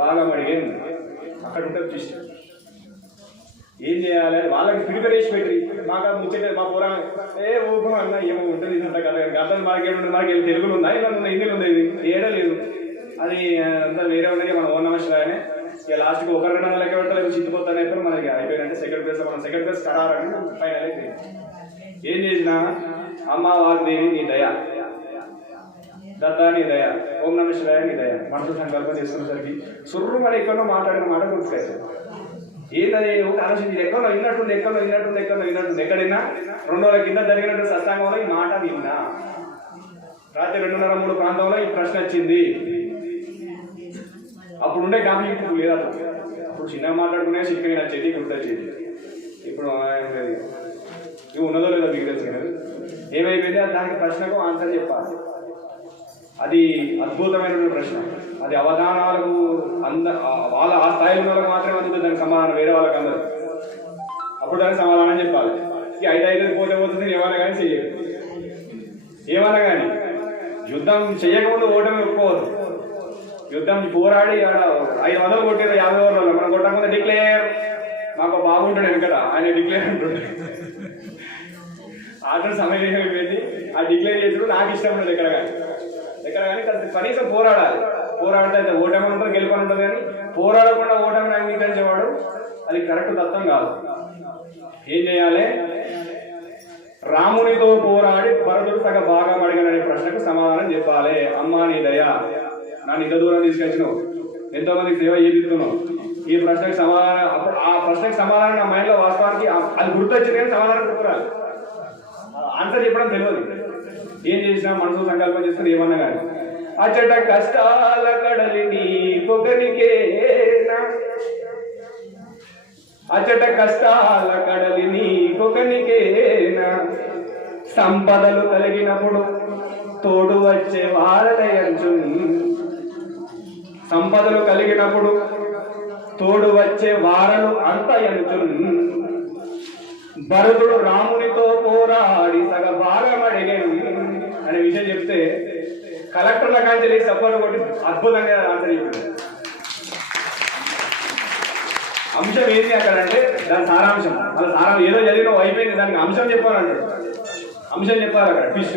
భాగం అడిగాను. అక్కడ ఉంటుంది దృష్టి. ఏం చేయాలి? వాళ్ళకి ప్రిపేర్ చేసి పెట్టి మాకు ముచ్చట మా పురాణం ఊపం అన్న ఏమో ఉంటుంది ఇంత కథ గతం మనకేముంటుంది, మనకి తెలుగులో ఉందా, ఇలా ఉందా, హిందీలో ఉంది, ఇది ఏడా లేదు. అది అంతా వేరే ఉన్నాయి. మన ఓన్ నమస్కారనే. ఇక లాస్ట్కి 1-2 లెక్క పెడతారు, చిత్తుపోతానే అయితే మనకి అయిపోయినంటే సెకండ్ ప్లేస్. మనం సెకండ్ ప్లేస్ ఖరారని ఫైనల్ అయితే ఏం చేసినా అమ్మ వాగ్దేవి నీ దయ, దత్తా నీ దయ, ఓం నమ శివాయ నీ దయ మనసు సంకల్పం చేసుకునేసరికి సుర్రు మన ఎక్కడో మాట్లాడిన మాట గుర్తుకైతే ఏంటది ఒక ఆలోచించి ఎక్కడో విన్నట్టుంది ఎక్కడైనా 2 రోజుల కింద జరిగినట్టు సత్సంగంలో ఈ మాట విన్నా, రాత్రి 2:30-3 ప్రాంతంలో ఈ ప్రశ్న వచ్చింది. అప్పుడు ఉండే కాంప్లికేట్ లేదా, అప్పుడు చిన్నగా మాట్లాడుకునే చిన్నగా నచ్చేది, గుర్తొచ్చేది. ఇప్పుడు ఇవి ఉన్నదో లేదో మీకు తెలుసు కదా, ఏమైపోయింది దానికి ప్రశ్నకు ఆన్సర్ చెప్పాలి. అది అద్భుతమైన ప్రశ్న. అది అవధానాలకు వాళ్ళ ఆ స్థాయిలో వాళ్ళకి మాత్రమే అందుతుంది దానికి సమాధానం, వేరే వాళ్ళకి అందరు. అప్పుడు దానికి సమాధానం చెప్పాలి. ఇక 5 పోతుంది ఏమైనా కానీ చెయ్యదు. ఏమైనా కానీ యుద్ధం చెయ్యకముందు ఓటమి ఒప్పుకోవద్దు. యుద్ధం పోరాడి 500 కొట్టారు 50 ఓవర్లలో, మనం కొట్టకుండా డిక్లేర్, మాకు బాగుంటాడు వెనకట ఆయన డిక్లేర్ అంటుండే. ఆటలు సమయం అయిపోయింది, ఆ డిక్లేర్ చేసుడు నాకు ఇష్టం ఉండదు ఎక్కడ కానీ కనీసం పోరాడితే అయితే ఓటమి ఉంటుంది, గెలుపని ఉంటుంది. కానీ పోరాడకుండా ఓటమిని అంగీకరించేవాడు అది కరెక్ట్ తత్వం కాదు. ఏం చేయాలి? రామునితో పోరాడి భరతుడు సగ బాగా అడిగిన ప్రశ్నకు సమాధానం చెప్పాలి. అమ్మా నీ దయ, నన్ను ఇంత దూరం తీసుకొచ్చినావు, ఎంతో మందికి సేవ చేపిస్తున్నావు, ఈ ప్రశ్నకు సమాధానం, అప్పుడు ఆ ప్రశ్నకు సమాధానం నా మైండ్లో వాస్తవానికి అది గుర్తొచ్చింది కానీ సమాధానం చెప్పరాలి. ఆన్సర్ చెప్పడం తెలియదు. ఏం చేసినా మనసు సంకల్పం చేసుకుని ఏమన్నా కానీ అచ్చట కష్టాల కడలిని పొగనికేనా, అచ్చట కష్టాల కడలిని పొగనికేనా, సంపదలు కలిగినప్పుడు తోడు వచ్చే వారదయంచు, సంపదలు కలిగినప్పుడు తోడు వచ్చే వారలు అంతయంచు, భరతుడు రామునితో పోరాడి సగ భాగమడిగేను అనే విషయం చెప్తే కలెక్టర్ల కాంచెలి సపోర్ట్ కొట్టి అద్భుతంగా ఆన్సర్ చెప్పింది. అంశం ఏంటి అక్కడ అంటే దాని సారాంశం, వాళ్ళ సారాంశం ఏదో చదివిన అయిపోయింది, దానికి అంశం చెప్పాలంటాడు. అంశం చెప్పాలి అక్కడ ఫిష్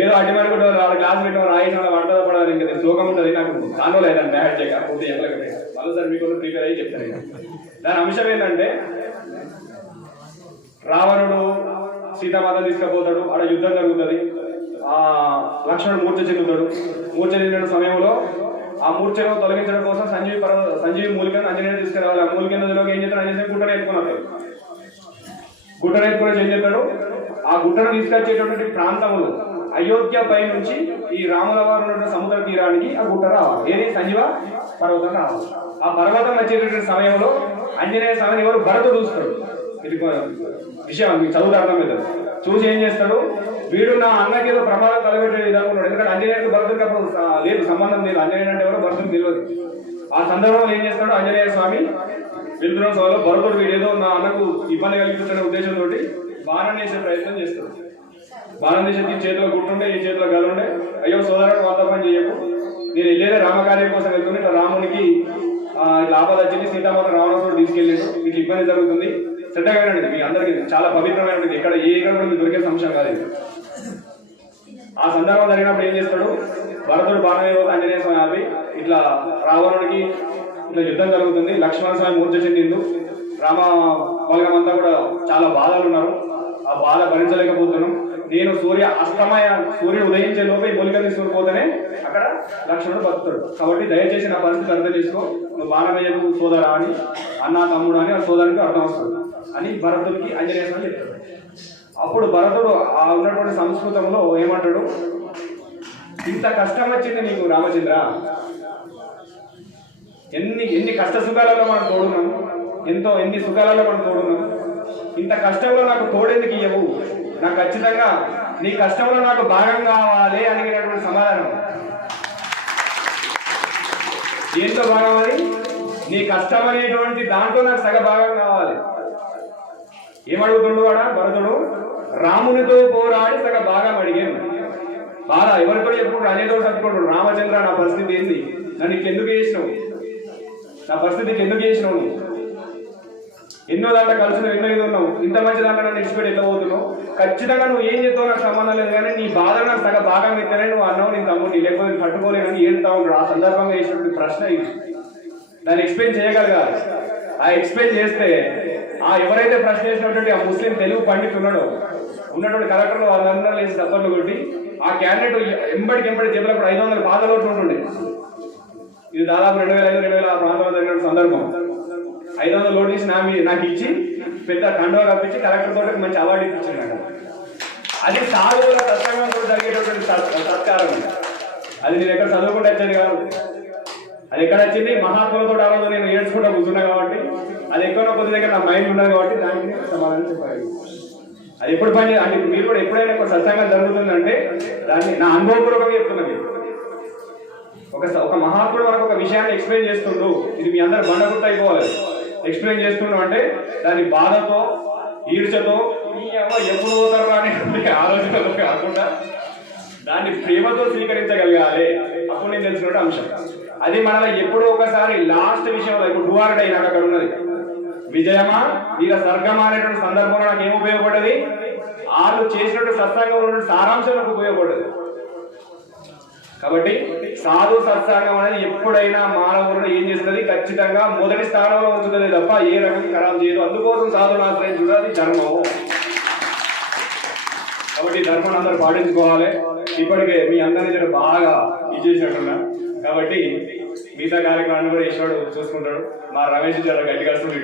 ఏదో అడ్డి మరి కూడా వాళ్ళ క్లాస్ పెట్టిన రాయిన వంట పడాలి, ఇంకా శ్లోకం ఉంటుంది. నాకు దానిలో లేదండి బ్యాడ్ చేయక పూర్తి చెప్పలేకపోతే వాళ్ళు సార్ మీకు ప్రిపేర్ అయ్యి చెప్తారు. దాని అంశం ఏంటంటే రావణుడు సీతామాత తీసుకుపోతాడు, ఆడ యుద్ధం జరుగుతుంది. ఆ లక్ష్మణుడు మూర్ఛ చెందుతాడు. మూర్ఛ చెందిన సమయంలో ఆ మూర్ఛను తొలగించడం కోసం సంజీవి మూలికను అంజనేయుడు తీసుకురావాలి. ఆ మూలిక నదిలోకి ఏం చేస్తాడు? అంజనేయుడు గుట్టను ఎత్తుకున్నాడు. గుట్టను ఎత్తుకుని ఏం చేస్తాడు? ఆ గుట్టను తీసుకొచ్చేటటువంటి ప్రాంతంలో అయోధ్య పై నుంచి ఈ రాముల వారు ఉన్న సముద్ర తీరానికి ఆ గుట్ట రావాలి. ఏది? సంజీవ పర్వతం రావాలి. ఆ పర్వతం వచ్చేటటువంటి సమయంలో ఆంజనేయ స్వామిని ఎవరు? భరతుడు చూస్తాడు. ఇది విషయం మీకు చదువుతా అర్థమవుతుంది. చూసి ఏం చేస్తాడు? వీడు నా అన్నకి ఏదో ప్రమాదం కలగబెట్టే విధంగా ఉన్నాడు. ఎందుకంటే ఆంజనేయుడికి భరతుడికి అప్పుడు లేదు, సంబంధం లేదు. ఆంజనేయుడు అంటే ఎవరో భరతుడికి తెలియదు. ఆ సందర్భంలో ఏం చేస్తాడు? ఆంజనేయ స్వామి వెళ్తున్న సమయంలో భరతుడు వీడేదో నా అన్నకు ఇబ్బంది కలిగిస్తున్న ఉద్దేశంతో బాణం వేసే ప్రయత్నం చేస్తాడు. బాణం చేసే చేతిలో గుట్టుండే, ఈ చేతిలో గలుండే. అయ్యో సోదరుడు వంత పని చేయకు, నేను వెళ్ళేదే రామకార్యం కోసం వెళ్తుంది. ఇట్లా రామునికి ఇట్లా ఆపద వచ్చింది, సీతామాత రావణాసురుడు తీసుకెళ్ళాడు, మీకు ఇబ్బంది జరుగుతుంది. శ్రద్ధగా వినండి, మీ అందరికీ చాలా పవిత్రమైనది, ఎక్కడ కూడా దొరికే సంశయం కాదు. ఆ సందర్భం జరిగినప్పుడు ఏం చేస్తాడు? భరతుడు బాణం వేయబోతే ఆంజనేయ స్వామి ఆపి ఇట్లా రావణుడికి ఇట్లా యుద్ధం జరుగుతుంది. లక్ష్మణ స్వామి మూర్ఛ చెందిండు. రామ బలగమంతా కూడా చాలా బాధలు ఉన్నారు. ఆ బాధ భరించలేకపోతున్నాం. నేను సూర్యుడు ఉదయించే లోపే మూలికలు తీసుకుపోతేనే అక్కడ లక్ష్మణుడు బతుకుతాడు. కాబట్టి దయచేసి నా పరిస్థితి అర్థం చేసుకో, నువ్వు బాణమయ్యకు సోదరా అని, అన్న తమ్ముడు అని ఆ సోదరునికి అర్థం వస్తుంది అని భరతుడికి ఆంజనేయ స్వామి చెప్తాడు. అప్పుడు భరతుడు ఆ ఉన్నటువంటి సంస్కృతంలో ఏమంటాడు? ఇంత కష్టం వచ్చింది నీకు రామచంద్ర, ఎన్ని కష్ట సుఖాలలో మనం తోడున్నాం, ఎన్ని సుఖాలలో మనం తోడున్నాం, ఇంత కష్టంలో నాకు తోడెందుకు ఇయ్యవు, నాకు ఖచ్చితంగా నీ కష్టంలో నాకు భాగం కావాలి అనేటువంటి సమాధానం. ఏంటో భాగం అది? నీ కష్టం అనేటువంటి దాంట్లో నాకు సగ భాగం కావాలి. ఏమడుగుతుండు వాడా భరతుడు? రామునితో పోరాడి సగ భాగం అడిగాను. బాధ ఎవరితో చెప్పుకుంటాడు? అనేదో చెప్పుకుంటాడు. రామచంద్ర, నా పరిస్థితి ఏంది? నన్ను ఎందుకు చేసినావు? నా పరిస్థితికి ఎందుకు చేసినావు? ఎన్నో దాంట్లో కలిసి ఎన్నో ఇది ఉన్నావు, ఇంత మంచి దాంట్లో నన్ను ఎక్స్పెక్ట్ ఎట్లా పోతున్నావు? ఖచ్చితంగా నువ్వు ఏం చెప్తావు నాకు సంబంధం లేదు, కానీ నీ బాధ నాకు సగ భాగం ఇస్తేనే నువ్వు అన్నావు, నేను తమ్ముడిని లేకపోతే పట్టుకోలేనని ఏడుతా ఉంటాడు. ఆ సందర్భంగా వేసినటువంటి ప్రశ్న ఇది. దాన్ని ఎక్స్ప్లెయిన్ చేయగలగాలి. ఆ ఎక్స్ప్లెయిన్ చేస్తే ఎవరైతే ప్రశ్న చేసినటువంటి ఆ ముస్లిం తెలుగు పండితున్నాడో ఉన్నటువంటి కలెక్టర్లు వాళ్ళందరూ లేచి దప్పర్లు కొట్టి ఆ క్యాండిడేట్ ఎంబడికి చెప్పినప్పుడు 500 పాత లోట్లు ఉంటుండే. ఇది దాదాపు 2005-2006 ప్రాంతంలో జరిగిన సందర్భం. 500 లోటు తీసి నాకు ఇచ్చి పెద్ద కండువా కప్పించి కలెక్టర్ తోటి మంచి అవార్డు ఇప్పించింది నాకు. అది సాధువుల సత్సంగంతో జరిగేటటువంటి సత్కారం. అది నేను ఎక్కడ చదువుకుంటే వచ్చేది కాదు, అది ఎక్కడ వచ్చింది మహాత్ములతో ఆ రోజు నేను ఏడ్చుకుంటా కూర్చున్నా కాబట్టి, అది ఎక్కడో కొద్ది దగ్గర నా మైండ్ ఉన్నది కాబట్టి దానికి సమాధానం చెప్పాలి. అది ఎప్పుడు పని అంటే మీరు కూడా ఎప్పుడైనా ఒక సత్సంగం జరుగుతుందంటే దాన్ని నా అనుభవపూర్వకంగా చెప్తున్నది. ఒక మహాత్ముడు మనకు ఒక విషయాన్ని ఎక్స్ప్లెయిన్ చేస్తుండు, ఇది మీ అందరు బండగుట్ట అయిపోవాలి. ఎక్స్ప్లెయిన్ చేస్తున్నాం అంటే దాని బాధతో ఈర్చతో ఎప్పుడు పోతారు అనేటువంటి ఆలోచనతో కాకుండా దాన్ని ప్రేమతో స్వీకరించగలగాలి. అప్పుడు నేను తెలుసుకున్న అంశం అది మనలో ఎప్పుడో ఒకసారి లాస్ట్ విషయంలో ఇప్పుడు డువారడ్ అయినాక అక్కడ ఉన్నది విజయమా ఇక స్వర్గమా అనేటువంటి సందర్భంలో నాకు ఏం ఉపయోగపడ్డది, వాళ్ళు చేసినట్టు సత్సంగం సారాంశం నాకు ఉపయోగపడ్డది. కాబట్టి సాధు సత్సంగం అనేది ఎప్పుడైనా మానవులను ఏం చేస్తుంది, ఖచ్చితంగా మొదటి స్థానంలో ఉంచుతుంది తప్ప ఏ రకంగా ఖరాబ్ చేయదు. అందుకోసం సాధువులు ఆశ్రయించుడు అది ధర్మం. కాబట్టి ధర్మం అందరూ పాటించుకోవాలి. ఇప్పటికే మీ అందరినీ బాగా ఇచ్చేసినట్టున్నా కాబట్టి మిగతా కార్యక్రమాన్ని కూడా ఈశ్వరుడు చూసుకుంటాడు. మా రమేష్ చాలా గట్టిగా వస్తుంది.